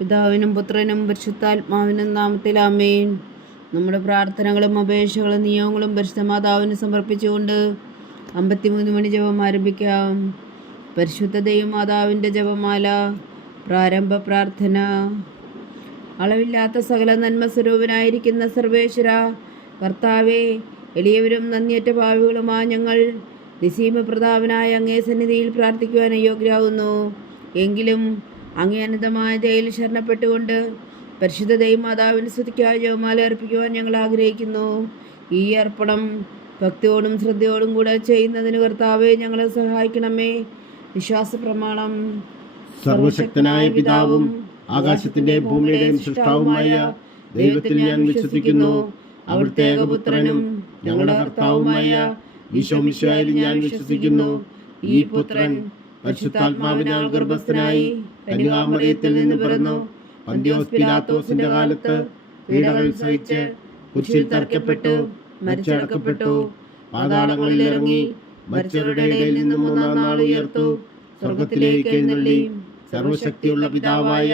പിതാവിനും പുത്രനും പരിശുദ്ധാത്മാവിനും നാമത്തിൽ ആമേൻ. നമ്മുടെ പ്രാർത്ഥനകളും അപേക്ഷകളും നിയോഗങ്ങളും പരിശുദ്ധ മാതാവിന് സമർപ്പിച്ചുകൊണ്ട് 53 മണി ജപം ആരംഭിക്കാം. പരിശുദ്ധ ദൈവമാതാവിൻ്റെ ജപമാല. പ്രാരംഭ പ്രാർത്ഥന. അളവില്ലാത്ത സകല നന്മ സ്വരൂപനായിരിക്കുന്ന സർവേശ്വര കർത്താവേ, എളിയവരും നന്ദിയറ്റ പാവികളുമായ ഞങ്ങൾ നിസീമ പ്രതാപനായ അങ്ങേ സന്നിധിയിൽ പ്രാർത്ഥിക്കുവാൻ അയോഗ്യരാകുന്നു. എങ്കിലും അങ്ങേ അനന്തമായ ദയയിൽ ശരണപ്പെട്ടുകൊണ്ട് പരിശുദ്ധ ദൈവമാതാവിന് സ്തുതിക്കായി ജപമാല അർപ്പിക്കുവാൻ ഞങ്ങൾ ആഗ്രഹിക്കുന്നു. ഈ അർപ്പണം ഭക്തിയോടും ശ്രദ്ധയോടും കൂടെ ചെയ്യുന്നതിന് കർത്താവെ ഞങ്ങളെ സഹായിക്കണമേ. വിശ്വാസ പ്രമാണം. സർവശക്തനായ പിതാവും ആകാശത്തിന്റെ ഭൂമിയുടെയും സൃഷ്ടാവുമായ ദൈവത്തിൽ ഞാൻ വിശ്വസിക്കുന്നു. അവിടുത്തെ ഏകപുത്രനും ഞങ്ങളുടെ കർത്താവുമായ ഈശോ മിശിഹായിൽ ഞാൻ വിശ്വസിക്കുന്നു. ഈ പുത്രൻ പരിശുദ്ധാത്മാവിനാൽ ഗർഭസ്ഥനായി കന്യകാമറിയത്തിൽ നിന്ന് പിറന്നു. പന്തിയോസ് പിലാത്തോസിന്റെ കാലത്ത് പീഡകൾ സഹിച്ച് കുരിശിൽ തറയ്ക്കപ്പെട്ടു, മരിച്ചടക്കപ്പെട്ടു, പാതാളങ്ങളിൽ ഇറങ്ങി, മരിച്ചവരുടെ ഇടയിൽ നിന്ന് മൂന്നാം നാൾ ഉയർത്തു, സ്വർഗത്തിലേക്ക് എഴുന്നള്ളി, സർവശക്തിയുള്ള പിതാവായ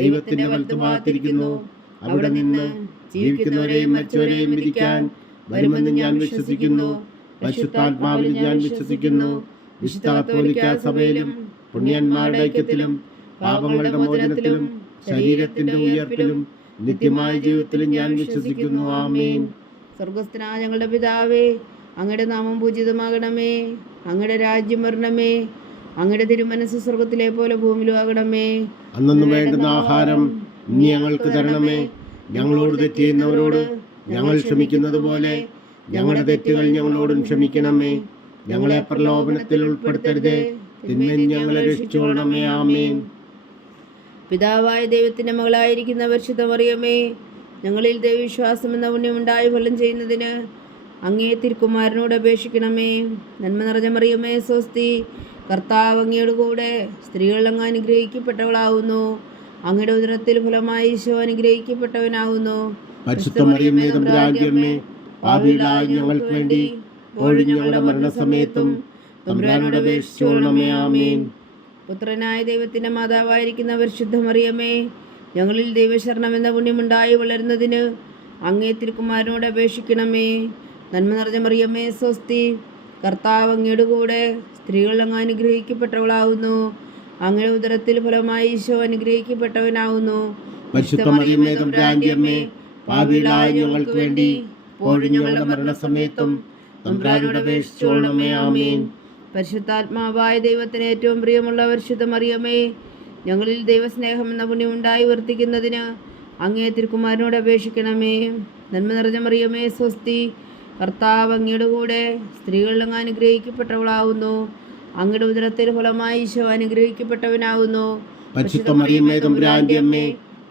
ദൈവത്തിന്റെ വലത്തുഭാഗത്തിരിക്കുന്നു. അവിടെ നിന്ന് ജീവിക്കുന്നവരെയും മരിച്ചവരെയും വിധിക്കാൻ വരുമെന്ന് ഞാൻ വിശ്വസിക്കുന്നു. പരിശുദ്ധാത്മാവിൽ ഞാൻ വിശ്വസിക്കുന്നു. വിശുദ്ധ കത്തോലിക്കാ സഭയിലും പുണ്യന്മാരുടെ ഐക്യത്തിലും പാപങ്ങളുടെ മോചനത്തിലും ശരീരത്തിന്റെ ഉയർപ്പിലും നിത്യമായ ജീവിതത്തിലും ഞാൻ വിശ്വസിക്കുന്നു. ആമേൻ. സ്വർഗസ്ഥനായ ഞങ്ങളുടെ പിതാവേ, അങ്ങയുടെ നാമം പൂജിതമാകണമേ. അങ്ങയുടെ രാജ്യം വരണമേ. അങ്ങയുടെ തിരുമനസ് സ്വർഗത്തിലെ പോലെ ഭൂമിയിലും ആകണമേ. അന്നു വേണ്ടുന്ന ആഹാരം ഇനി ഞങ്ങൾക്ക് തരണമേ. ഞങ്ങളോട് തെറ്റ് ചെയ്യുന്നവരോട് ഞങ്ങൾ ക്ഷമിക്കുന്നത് പോലെ ഞങ്ങളുടെ തെറ്റുകൾ ഞങ്ങളോടും ക്ഷമിക്കണമേ. ഞങ്ങളെ പ്രലോഭനത്തിൽ ഉൾപ്പെടുത്തരുതേ, തിന്മയിൽ ഞങ്ങളെ രക്ഷിച്ചുകൊള്ളണമേ. ആമേൻ. പിതാവായ ദൈവത്തിന്റെ മകളായിരിക്കുന്ന പരിശുദ്ധ മറിയമേ, ഞങ്ങളിൽ ദൈവവിശ്വാസം എന്ന പുണ്യമുണ്ടായി ഫലം ചെയ്യുന്നതിന് അങ്ങേ തിരുക്കുമാരനോട് അപേക്ഷിക്കണമേ. നന്മ നിറഞ്ഞ മറിയമേ സ്വസ്തി, കർത്താവ് അങ്ങയുടെ കൂടെ സ്ത്രീകൾ അങ്ങ് അനുഗ്രഹിക്കപ്പെട്ടവളാവുന്നു. അങ്ങയുടെ ഉദരത്തിൽ ഫലമായി ഈശോ അനുഗ്രഹിക്കപ്പെട്ടവനാവുന്നു. പരിശുദ്ധ മറിയമേ തമ്പുരാന്റിയമ്മേ, പാപികളായ ഞങ്ങൾക്ക് വേണ്ടി ഇപ്പോഴും ഞങ്ങളുടെ മരണസമയത്തും തമ്പുരാനോട് അപേക്ഷിച്ചുകൊള്ളണമേ. ആമേൻ. പുത്രനായ ദൈവത്തിന്റെ മാതാവായിരിക്കുന്ന പരിശുദ്ധ മറിയമേ, ഞങ്ങളിൽ ദൈവശരണം എന്ന പുണ്യമുണ്ടായി വളരുന്നതിന് അങ്ങേ തിരുക്കുമാരനോട് അപേക്ഷിക്കണമേ. നന്മ നിറഞ്ഞ മറിയമേ സ്വസ്തി, കർത്താവ് അങ്ങയുടെ കൂടെ സ്ത്രീകൾ അങ്ങ് അനുഗ്രഹിക്കപ്പെട്ടവളാവുന്നു. അങ്ങയുടെ ഉദരത്തിൽ ഫലമായി ഈശോ അനുഗ്രഹിക്കപ്പെട്ടവനാവുന്നു. പരിശുദ്ധ മറിയമേ തമ്പുരാന്റിയമ്മേ, പാപികളായ ഞങ്ങൾക്ക് വേണ്ടി ഇപ്പോഴും ഞങ്ങളുടെ മരണസമയത്തും തമ്പുരാനോട് അപേക്ഷിച്ചുകൊള്ളണമേ. ആമേൻ. പരിശുദ്ധാത്മാവായ ദൈവത്തിന് ഏറ്റവും പ്രിയമുള്ള പരിശുദ്ധ മറിയമേ, ഞങ്ങളിൽ ദൈവസ്നേഹം എന്ന പുണ്യമുണ്ടായി വർത്തിക്കുന്നതിന് അങ്ങേ തിരുക്കുമാരനോട് അപേക്ഷിക്കണമേ. നന്മ നിറഞ്ഞ മറിയമേ സ്വസ്തി, കർത്താവ് അങ്ങയുടെ കൂടെ സ്ത്രീകൾ അങ്ങ് അനുഗ്രഹിക്കപ്പെട്ടവളാവുന്നു. അങ്ങയുടെ ഉദരത്തിൽ ഫലമായി ഈശോ അനുഗ്രഹിക്കപ്പെട്ടവനാവുന്നു. പരിശുദ്ധ മറിയമേ തമ്പുരാന്റിയമ്മേ,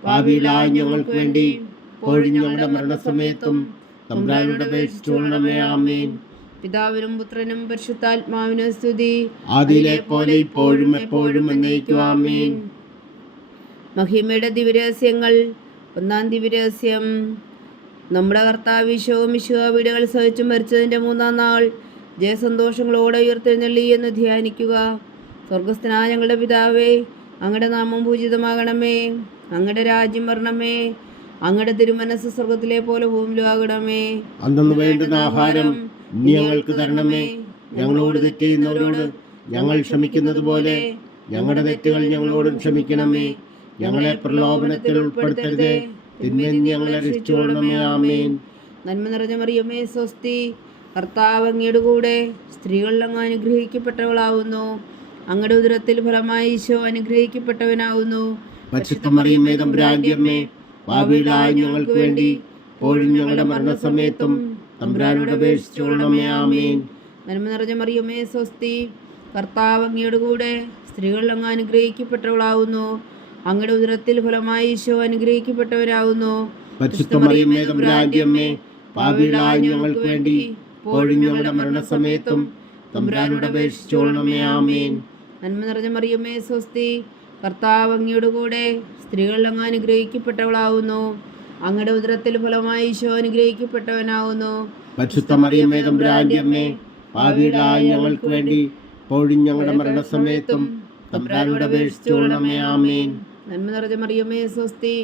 പാപികളായ ഞങ്ങൾക്ക് വേണ്ടി ഇപ്പോഴും ഞങ്ങളുടെ മരണസമയത്തും തമ്പുരാനോട് അപേക്ഷിച്ചുകൊള്ളണമേ. ആമേൻ. പിതാവിനും പുത്രനും പരിശുദ്ധാത്മാവിനും സ്തുതി, ആദിയിലെ പോലെ ഇപ്പോഴും എപ്പോഴും എന്നേക്കും. ആമേൻ. മഹിമയുടെ ദിവ്യരഹസ്യങ്ങൾ. ഒന്നാം ദിവ്യരഹസ്യം. നമ്മുടെ കർത്താവ് ഈശോ മിശിഹാ പീഡകൾ സഹിച്ചു മരിച്ചതിൻ്റെ മൂന്നാം നാൾ ജയസന്തോഷങ്ങളോടെ ഉയർത്തെഴുന്നള്ളി എന്ന് ധ്യാനിക്കുക. സ്വർഗസ്ഥനായ ഞങ്ങളുടെ പിതാവേ, അങ്ങയുടെ നാമം പൂജിതമാകണമേ. അങ്ങയുടെ രാജ്യം വരണമേ. അങ്ങയുടെ തിരുമനസ് സ്വർഗത്തിലെ പോലെ ഭൂമിയിലും ആകണമേ. അന്നു വേണ്ടുന്ന ആഹാരം ഇനി ഞങ്ങൾക്ക് തരണമേ. ഞങ്ങളോട് തെറ്റ് ചെയ്യുന്നവരോട് ഞങ്ങൾ ക്ഷമിക്കുന്നത് പോലെ ഞങ്ങളുടെ തെറ്റുകൾ ഞങ്ങളോടും ക്ഷമിക്കണമേ. ഞങ്ങളെ പ്രലോഭനത്തിൽ ഉൾപ്പെടുത്തരുതേ, തിന്മയിൽ ഞങ്ങളെ രക്ഷിച്ചുകൊള്ളണമേ. ആമേൻ. നന്മ നിറഞ്ഞ മറിയമേ സ്വസ്തി, കർത്താവ് അങ്ങയുടെ കൂടെ സ്ത്രീകൾ അങ്ങ് അനുഗ്രഹിക്കപ്പെട്ടവളാവുന്നു. അങ്ങയുടെ ഉദരത്തിൽ ഫലമായി ഈശോ അനുഗ്രഹിക്കപ്പെട്ടവനാവുന്നു. പരിശുദ്ധ മറിയമേ തമ്പുരാന്റിയമ്മേ, പാപികളായ ഞങ്ങൾക്ക് വേണ്ടി ഇപ്പോഴും ഞങ്ങളുടെ മരണസമയത്തും തമ്പുരാനോട് അപേക്ഷിച്ചുകൊള്ളണമേ. ആമേൻ. നന്മ നിറഞ്ഞ മറിയമേ സ്വസ്തി, കർത്താവ് അങ്ങയുടെ കൂടെ സ്ത്രീകൾ അങ്ങ് അനുഗ്രഹിക്കപ്പെട്ടവളാവുന്നു. അങ്ങയുടെ ഉദരത്തിൽ ഫലമായി ഈശോ അനുഗ്രഹിക്കപ്പെട്ടവരാവുന്നു. പരിശുദ്ധ മറിയമേ തമ്പുരാന്റിയമ്മേ, പാപികളായ ഞങ്ങൾക്ക് വേണ്ടി ഇപ്പോഴും ഞങ്ങളുടെ മരണസമയത്തും തമ്പുരാനോട് അപേക്ഷിച്ചുകൊള്ളണമേ. ആമേൻ. നന്മ നിറഞ്ഞ മറിയമേ സ്വസ്തി, കർത്താവ് അങ്ങയുടെ കൂടെ സ്ത്രീകൾ അങ്ങ് അനുഗ്രഹിക്കപ്പെട്ടവളാവുന്നു. അങ്ങയുടെ ഉദരത്തിൽ ഫലമായി ഈശോ അനുഗ്രഹിക്കപ്പെട്ടവനാവുന്നു. പരിശുദ്ധ മറിയമേ തമ്പുരാന്റിയമ്മേ, പാപികളായ ഞങ്ങൾക്ക് വേണ്ടി ഇപ്പോഴും ഞങ്ങളുടെ മരണസമയത്തും തമ്പുരാനോട് അപേക്ഷിച്ചുകൊള്ളണമേ. ആമേൻ. നന്മ നിറഞ്ഞ മറിയമേ സ്വസ്തി,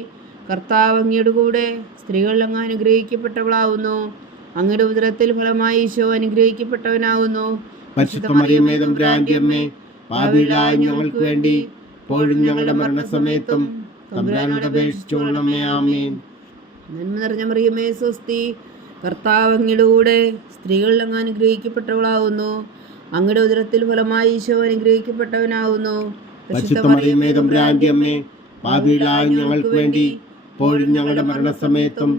കർത്താവ് അങ്ങയുടെ കൂടെ സ്ത്രീകൾ അങ്ങ് അനുഗ്രഹിക്കപ്പെട്ടവളാവുന്നു. അങ്ങയുടെ ഉദരത്തിൽ ഫലമായി ഈശോ അനുഗ്രഹിക്കപ്പെട്ടവനാവുന്നു. പരിശുദ്ധ മറിയമേ തമ്പുരാന്റെ അമ്മേ, പാപികളായ ഞങ്ങൾക്ക് വേണ്ടി ഇപ്പോഴും ഞങ്ങളുടെ മരണസമയത്തും തമ്പുരാനോട് അപേക്ഷിച്ചുകൊള്ളണമേ. ആമേൻ. നന്മ നിറഞ്ഞ മറിയമേ സ്വസ്തി, കർത്താവ് അങ്ങയുടെ കൂടെ സ്ത്രീകൾ അങ്ങ് അനുഗ്രഹിക്കപ്പെട്ടവളാവുന്നു. അങ്ങയുടെ ഉദരത്തിൽ ഫലമായി ഈശോ അനുഗ്രഹിക്കപ്പെട്ടവനാവുന്നു. പരിശുദ്ധ മറിയമേ തമ്പുരാന്റെ അമ്മേ, പാപികളായ ഞങ്ങൾക്ക് വേണ്ടി ഇപ്പോഴും ഞങ്ങളുടെ മരണസമയത്തും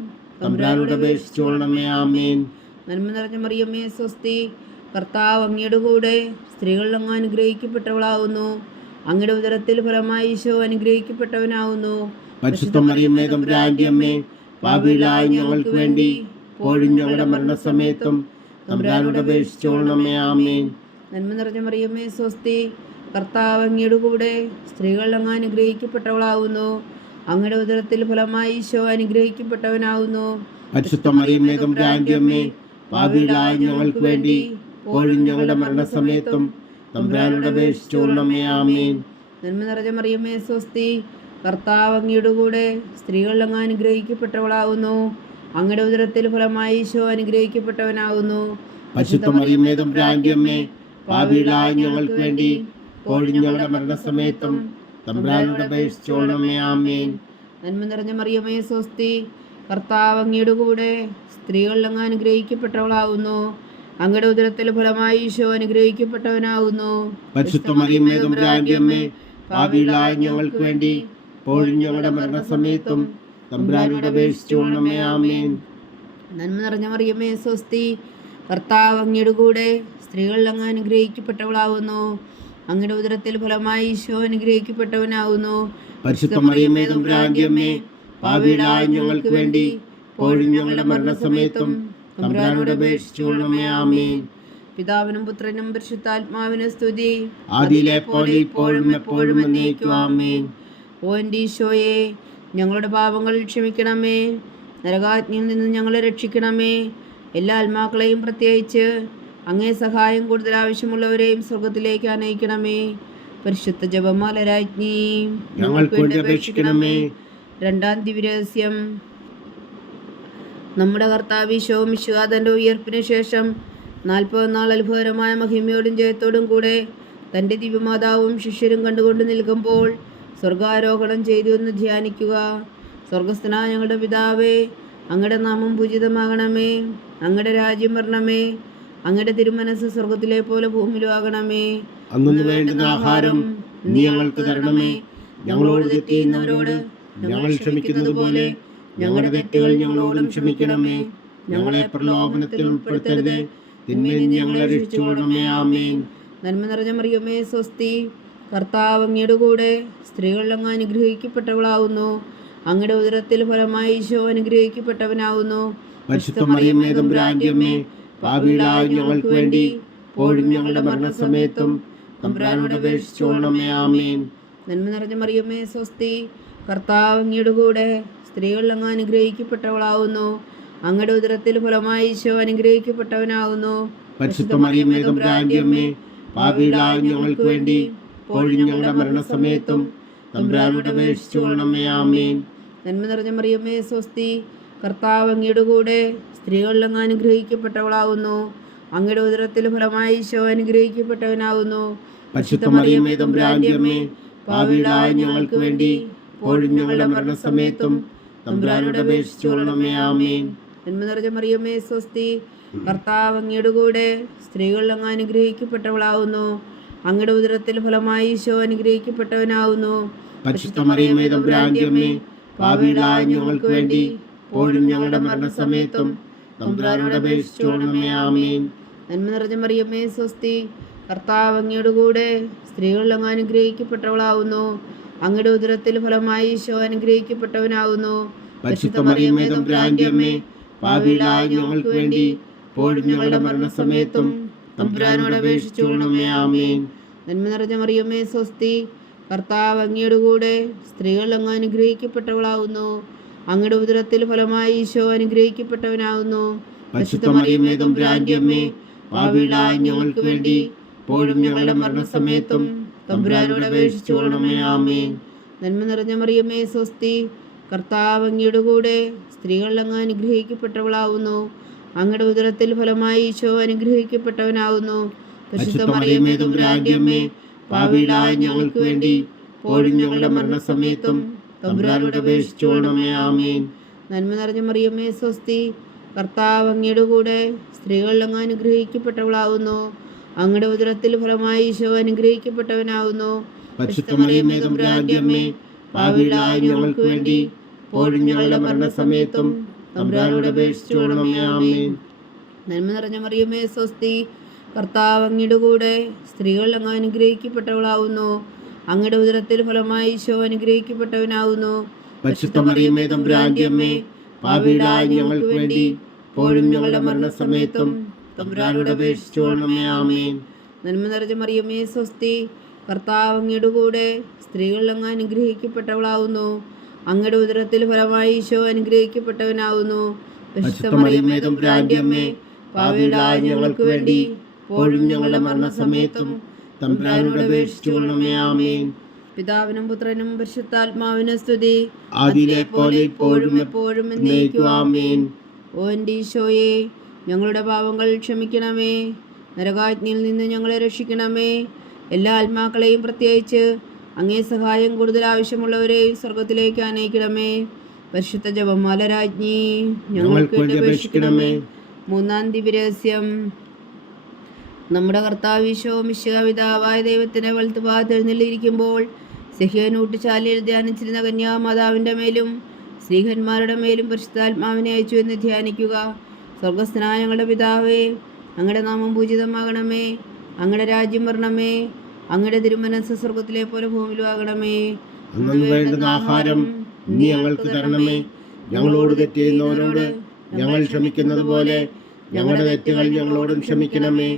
തമ്പുരാനോട് അപേക്ഷിച്ചുകൊള്ളണമേ. ആമേൻ. നന്മ നിറഞ്ഞ മറിയമേ സ്വസ്തി, കർത്താവ് അങ്ങയുടെ കൂടെ സ്ത്രീകൾ അങ്ങ് അനുഗ്രഹിക്കപ്പെട്ടവളാവുന്നു. അങ്ങയുടെ ഉദരത്തിൽ ഫലമായി ഈശോ അനുഗ്രഹിക്കപ്പെട്ടവനാവുന്നു. പരിശുദ്ധ മറിയമേ തമ്പുരാന്റെ അമ്മേ, പാപികളായ ഞങ്ങൾക്ക് വേണ്ടി ഇപ്പോഴും ഞങ്ങളുടെ മരണസമയത്തും തമ്പുരാനോട് അപേക്ഷിച്ചുകൊള്ളണമേ. ആമേൻ. നന്മ നിറഞ്ഞ മറിയമേ സ്വസ്തി, കർത്താവ് അങ്ങയുടെ കൂടെ സ്ത്രീകൾ അങ്ങ് അനുഗ്രഹിക്കപ്പെട്ടവളാവുന്നു. അങ്ങയുടെ ഉദരത്തിൽ ഫലമായി ഈശോ അനുഗ്രഹിക്കപ്പെട്ടവനാവുന്നു. പരിശുദ്ധ മറിയമേ തമ്പുരാന്റെ അമ്മേ, പാപികളായ ഞങ്ങൾക്ക് വേണ്ടി ഇപ്പോഴും ഞങ്ങളുടെ മരണസമയത്തും തമ്പുരാനോട് അപേക്ഷിച്ചുകൊള്ളണമേ. ആമേൻ. നന്മ നിറഞ്ഞ മറിയമേ സ്വസ്തി, കർത്താവ് അങ്ങയുടെ കൂടെ സ്ത്രീകൾ അങ്ങ് അനുഗ്രഹിക്കപ്പെട്ടവളാവുന്നു. അങ്ങയുടെ ഉദരത്തിൽ ഫലമായി ഈശോ അനുഗ്രഹിക്കപ്പെട്ടവനാവുന്നു. പരിശുദ്ധ മറിയമേ തമ്പുരാന്റെ അമ്മേ, പാപികളായ ഞങ്ങൾക്ക് വേണ്ടി ഇപ്പോഴും ഞങ്ങളുടെ മരണസമയത്തും തമ്പുരാനോട് അപേക്ഷിച്ചുകൊള്ളണമേ. ആമേൻ. നന്മ നിറഞ്ഞ മറിയമേ സ്വസ്തി, കർത്താവ് അങ്ങയുടെ കൂടെ സ്ത്രീകൾ അങ്ങ് അനുഗ്രഹിക്കപ്പെട്ടവളാവുന്നു. അങ്ങയുടെ ഉദരത്തിൽ ഫലമായി ഈശോ അനുഗ്രഹിക്കപ്പെട്ടവനാവുന്നു. പരിശുദ്ധ മറിയമേ തമ്പുരാന്റെ അമ്മേ, പാപികളായ ഞങ്ങൾക്ക് വേണ്ടി ഇപ്പോഴും ഞങ്ങളുടെ മരണസമയത്തും തമ്പുരാനോട് അപേക്ഷിച്ചുകൊള്ളണമേ. ആമേൻ. നന്മ നിറഞ്ഞ മറിയമേ സ്വസ്തി, കർത്താവ് അങ്ങയുടെ കൂടെ സ്ത്രീകൾ അങ്ങ് അനുഗ്രഹിക്കപ്പെട്ടവളാവുന്നു. അങ്ങയുടെ ഉദരത്തിൽ ഫലമായി ഈശോ അനുഗ്രഹിക്കപ്പെട്ടവനാവുന്നു. പരിശുദ്ധ മറിയമേ തമ്പുരാന്റെ അമ്മേ, പാപികളായ ഞങ്ങൾക്ക് വേണ്ടി ഇപ്പോഴും ഞങ്ങളുടെ മരണസമയത്തും തമ്പുരാനോട് അപേക്ഷിച്ചുകൊള്ളണമേ. ആമേൻ. പിതാവിനും പുത്രനും പരിശുദ്ധാത്മാവിനും സ്തുതി, ആദിയിലെ പോലെ ഇപ്പോഴും എപ്പോഴും എന്നേക്കും. ആമേൻ. ഓ എൻ്റെ ഈശോയെ, ഞങ്ങളുടെ പാപങ്ങൾ ക്ഷമിക്കണമേ. നരകാജ്ഞയിൽ നിന്ന് ഞങ്ങളെ രക്ഷിക്കണമേ. എല്ലാ ആത്മാക്കളെയും പ്രത്യേകിച്ച് അങ്ങേ സഹായം കൂടുതൽ ആവശ്യമുള്ളവരെയും സ്വർഗത്തിലേക്ക് അനയിക്കണമേ. പരിശുദ്ധ ജപമാല രാജ്ഞി, ഞങ്ങൾക്ക് വേണ്ടി അപേക്ഷിക്കണമേ. രണ്ടാം ദിവ്യരഹസ്യം. നമ്മുടെ കർത്താവ് ഈശോ മിശിഹാ തൻ്റെ ഉയർപ്പിന് ശേഷം 40 നാൾ അത്ഭുതകരമായ മഹിമയോടും ജയത്തോടും കൂടെ തൻ്റെ ദിവ്യമാതാവും ശിഷ്യരും കണ്ടുകൊണ്ട് നിൽക്കുമ്പോൾ സ്വർഗാരോഹണം ചെയ്തു എന്ന് ധ്യാനിക്കുക. സ്വർഗസ്ഥനായ ഞങ്ങളുടെ പിതാവേ, അങ്ങയുടെ നാമം പൂജിതമാകണമേ. അങ്ങയുടെ രാജ്യം വരണമേ. അങ്ങയുടെ തിരുമനസ് സ്വർഗത്തിലെ പോലെ ഭൂമിയിലും ആകണമേ. അന്നു വേണ്ടുന്ന ആഹാരം നീ ഞങ്ങൾക്ക് തരണമേ. ഞങ്ങളോട് തെറ്റ് ചെയ്യുന്നവരോട് ഞങ്ങൾ ക്ഷമിക്കുന്നത് പോലെ ഞങ്ങളുടെ തെറ്റുകൾ ഞങ്ങളോടും ക്ഷമിക്കണമേ. ഞങ്ങളെ പ്രലോഭനത്തിൽ ഉൾപ്പെടുത്തരുതേ, തിന്മയിൽ നിന്ന് ഞങ്ങളെ രക്ഷിച്ചുകൊള്ളണമേ. ആമേൻ. നന്മ നിറഞ്ഞ മറിയമേ സ്വസ്തി, കർത്താവ് അങ്ങയുടെ കൂടെ സ്ത്രീകൾ അങ്ങ് അനുഗ്രഹിക്കപ്പെട്ടവളാവുന്നു. അങ്ങയുടെ ഉദരത്തിൽ ഫലമായി ഈശോ അനുഗ്രഹിക്കപ്പെട്ടവനാവുന്നു. പരിശുദ്ധ മറിയമേ തമ്പുരാന്റെ അമ്മേ, പാപികളായ ഞങ്ങൾക്ക് വേണ്ടി ഇപ്പോഴും ഞങ്ങളുടെ മരണസമയത്തും തമ്പുരാനോട് അപേക്ഷിച്ചുകൊള്ളണമേ. ആമേൻ. നന്മ നിറഞ്ഞ മറിയമേ സ്വസ്തി, കർത്താവ് അങ്ങയുടെ കൂടെ സ്ത്രീകൾ അങ്ങ് അനുഗ്രഹിക്കപ്പെട്ടവളാവുന്നു. അങ്ങയുടെ ഉദരത്തിൽ ഫലമായി ഈശോ അനുഗ്രഹിക്കപ്പെട്ടവനാവുന്നു. പരിശുദ്ധ മറിയമേ തമ്പുരാന്റെ അമ്മേ, പാപികളായ ഞങ്ങൾക്ക് വേണ്ടി ഇപ്പോഴും ഞങ്ങളുടെ മരണസമയത്തും തമ്പുരാനോട് അപേക്ഷിച്ചുകൊള്ളണമേ. ആമേൻ. നന്മ നിറഞ്ഞ മറിയമേ സ്വസ്തി, കർത്താവ് അങ്ങയുടെ കൂടെ സ്ത്രീകൾ അങ്ങ് അനുഗ്രഹിക്കപ്പെട്ടവളാവുന്നു. അങ്ങയുടെ ഉദരത്തിൽ ഫലമായി ഈശോ അനുഗ്രഹിക്കപ്പെട്ടവനാവുന്നു. പരിശുദ്ധ മറിയമേ തമ്പുരാന്റെ അമ്മേ, പാപികളായ ഞങ്ങൾക്ക് വേണ്ടി ഇപ്പോഴും ഞങ്ങളുടെ മരണസമയത്തും തമ്പുരാനോട് അപേക്ഷിച്ചുകൊള്ളണമേ. ആമേൻ. നന്മ നിറഞ്ഞ മറിയമേ സ്വസ്തി, കർത്താവ് അങ്ങയുടെ കൂടെ സ്ത്രീകൾ അങ്ങ് അനുഗ്രഹിക്കപ്പെട്ടവളാവുന്നു. അങ്ങയുടെ ഉദരത്തിൽ ഫലമായി ഈശോ അനുഗ്രഹിക്കപ്പെട്ടവനാവുന്നു. പരിശുദ്ധ മറിയമേ തമ്പുരാന്റെ അമ്മേ, പാപികളായ ഞങ്ങൾക്ക് വേണ്ടി ഇപ്പോഴും ഞങ്ങളുടെ മരണസമയത്തും തമ്പുരാനോട് അപേക്ഷിച്ചുകൊള്ളണമേ. ആമേൻ. നന്മ നിറഞ്ഞ മറിയമേ സ്വസ്തി, കർത്താവ് അങ്ങയുടെ കൂടെ സ്ത്രീകൾ അങ്ങ് അനുഗ്രഹിക്കപ്പെട്ടവളാവുന്നു. അങ്ങയുടെ ഉദരത്തിൽ ഫലമായി ഈശോ അനുഗ്രഹിക്കപ്പെട്ടവനാവുന്നു. പരിശുദ്ധ മറിയമേ തമ്പുരാന്റെ അമ്മേ, പാപികളായ ഞങ്ങൾക്ക് വേണ്ടി ഇപ്പോഴും ഞങ്ങളുടെ മരണസമയത്തും തമ്പുരാനോട് അപേക്ഷിച്ചുകൊള്ളണമേ. ആമേൻ. നന്മ നിറഞ്ഞ മറിയമേ സ്വസ്തി, കർത്താവ് അങ്ങയുടെ കൂടെ സ്ത്രീകൾ അങ്ങ് അനുഗ്രഹിക്കപ്പെട്ടവളാവുന്നു. അങ്ങയുടെ ഉദരത്തിൽ ഫലമായി ഈശോ അനുഗ്രഹിക്കപ്പെട്ടവനാവുന്നു. പരിശുദ്ധ മറിയമേ തമ്പുരാന്റെ അമ്മേ, പാപികളായ ഞങ്ങൾക്ക് വേണ്ടി ഇപ്പോഴും ഞങ്ങളുടെ മരണസമയത്തും തമ്പുരാനോട് അപേക്ഷിച്ചുകൊള്ളണമേ. ആമേൻ. നന്മ നിറഞ്ഞ മറിയമേ സ്വസ്തി, കർത്താവ് അങ്ങയുടെ കൂടെ സ്ത്രീകൾ അങ്ങ് അനുഗ്രഹിക്കപ്പെട്ടവളാവുന്നു. അങ്ങയുടെ ഉദരത്തിൽ ഫലമായി ഈശോ അനുഗ്രഹിക്കപ്പെട്ടവനാവുന്നു. പരിശുദ്ധ മറിയമേ തമ്പുരാന്റെ അമ്മേ, പാപികളായ ഞങ്ങൾക്ക് വേണ്ടി ഇപ്പോഴും ഞങ്ങളുടെ മരണസമയത്തും തമ്പുരാനോട് അപേക്ഷിച്ചുകൊള്ളണമേ. ആമേൻ. നന്മ നിറഞ്ഞ മറിയമേ സ്വസ്തി, കർത്താവ് അങ്ങയുടെ കൂടെ സ്ത്രീകൾ അങ്ങ് അനുഗ്രഹിക്കപ്പെട്ടവളാവുന്നു. അങ്ങയുടെ ഉദരത്തിൽ ഫലമായി ഈശോ അനുഗ്രഹിക്കപ്പെട്ടവനാവുന്നു. പരിശുദ്ധ മറിയമേ തമ്പുരാന്റെ അമ്മേ, പാപികളായ ഞങ്ങൾക്ക് വേണ്ടി ഇപ്പോഴും ഞങ്ങളുടെ മരണസമയത്തും തമ്പുരാനോട് അപേക്ഷിച്ചുകൊള്ളണമേ. ആമേൻ. നന്മ നിറഞ്ഞ മറിയമേ സ്വസ്തി, കർത്താവ് അങ്ങയുടെ കൂടെ സ്ത്രീകൾ അങ്ങ് അനുഗ്രഹിക്കപ്പെട്ടവളാവുന്നു. അങ്ങയുടെ ഉദരത്തിൽ ഫലമായി ഈശോ അനുഗ്രഹിക്കപ്പെട്ടവനാവുന്നു. പരിശുദ്ധ മറിയമേ തമ്പുരാന്റെ അമ്മേ, പാപികളായ ഞങ്ങൾക്ക് വേണ്ടി ഇപ്പോഴും ഞങ്ങളുടെ മരണസമയത്തും തമ്പുരാനോട് അപേക്ഷിച്ചുകൊള്ളണമേ. ആമേൻ. നന്മ നിറഞ്ഞ മറിയമേ സ്വസ്തി, കർത്താവ് അങ്ങയുടെ കൂടെ സ്ത്രീകൾ അങ്ങ് അനുഗ്രഹിക്കപ്പെട്ടവളാവുന്നു. അങ്ങയുടെ ഉദരത്തിൽ ഫലമായി ഈശോ അനുഗ്രഹിക്കപ്പെട്ടവനാവുന്നു. പരിശുദ്ധ മറിയമേ തമ്പുരാന്റെ അമ്മേ, പാപികളായ ഞങ്ങൾക്ക് വേണ്ടി ഇപ്പോഴും ഞങ്ങളുടെ മരണസമയത്തും തമ്പുരാനോട് അപേക്ഷിച്ചുകൊള്ളണമേ. ആമേൻ. പിതാവിനും പുത്രനും പരിശുദ്ധാത്മാവിനും സ്തുതി, ആദിയിലെ പോലെ ഇപ്പോഴും എപ്പോഴും എന്നേക്കും. ആമേൻ. ഓ എൻ്റെ ഈശോയെ, ഞങ്ങളുടെ പാപങ്ങൾ ക്ഷമിക്കണമേ. നരകാജ്ഞയിൽ നിന്ന് ഞങ്ങളെ രക്ഷിക്കണമേ. എല്ലാ ആത്മാക്കളെയും പ്രത്യേകിച്ച് അങ്ങേ സഹായം കൂടുതൽ ആവശ്യമുള്ളവരെയും സ്വർഗത്തിലേക്ക് അനയിക്കണമേ. പരിശുദ്ധ ജപമാല രാജ്ഞി, ഞങ്ങൾക്ക് വേണ്ടി അപേക്ഷിക്കണമേ. മൂന്നാം ദിവ്യരഹസ്യം. നമ്മുടെ കർത്താവ് ഈശോ മിശിഹ പിതാവായ ദൈവത്തിന്റെ വലത്തുഭാഗത്ത് എഴുന്നള്ളിയിരിക്കുമ്പോൾ സെഹ്യോനൂട്ടുചാലിൽ ധ്യാനിച്ചിരുന്ന കന്യാമാതാവിൻ്റെ മേലും സ്ത്രീഹന്മാരുടെ മേലും പരിശുദ്ധാത്മാവിനെ അയച്ചു എന്ന് ധ്യാനിക്കുക. സ്വർഗസ്ഥനായ ഞങ്ങളുടെ പിതാവേ, അങ്ങയുടെ നാമം പൂജിതമാകണമേ. അങ്ങയുടെ രാജ്യം വരണമേ. അങ്ങയുടെ തിരുമനസ്സ് സ്വർഗത്തിലെ പോലെ ഭൂമിയിലും ആകണമേ. അന്നു വേണ്ടുന്ന ആഹാരം ഇനി ഞങ്ങൾക്ക് തരണമേ. ഞങ്ങളോട് തെറ്റ് ചെയ്യുന്നവരോട് ഞങ്ങൾ ക്ഷമിക്കുന്നത് പോലെ ഞങ്ങളുടെ തെറ്റുകൾ ഞങ്ങളോടും ക്ഷമിക്കണമേ.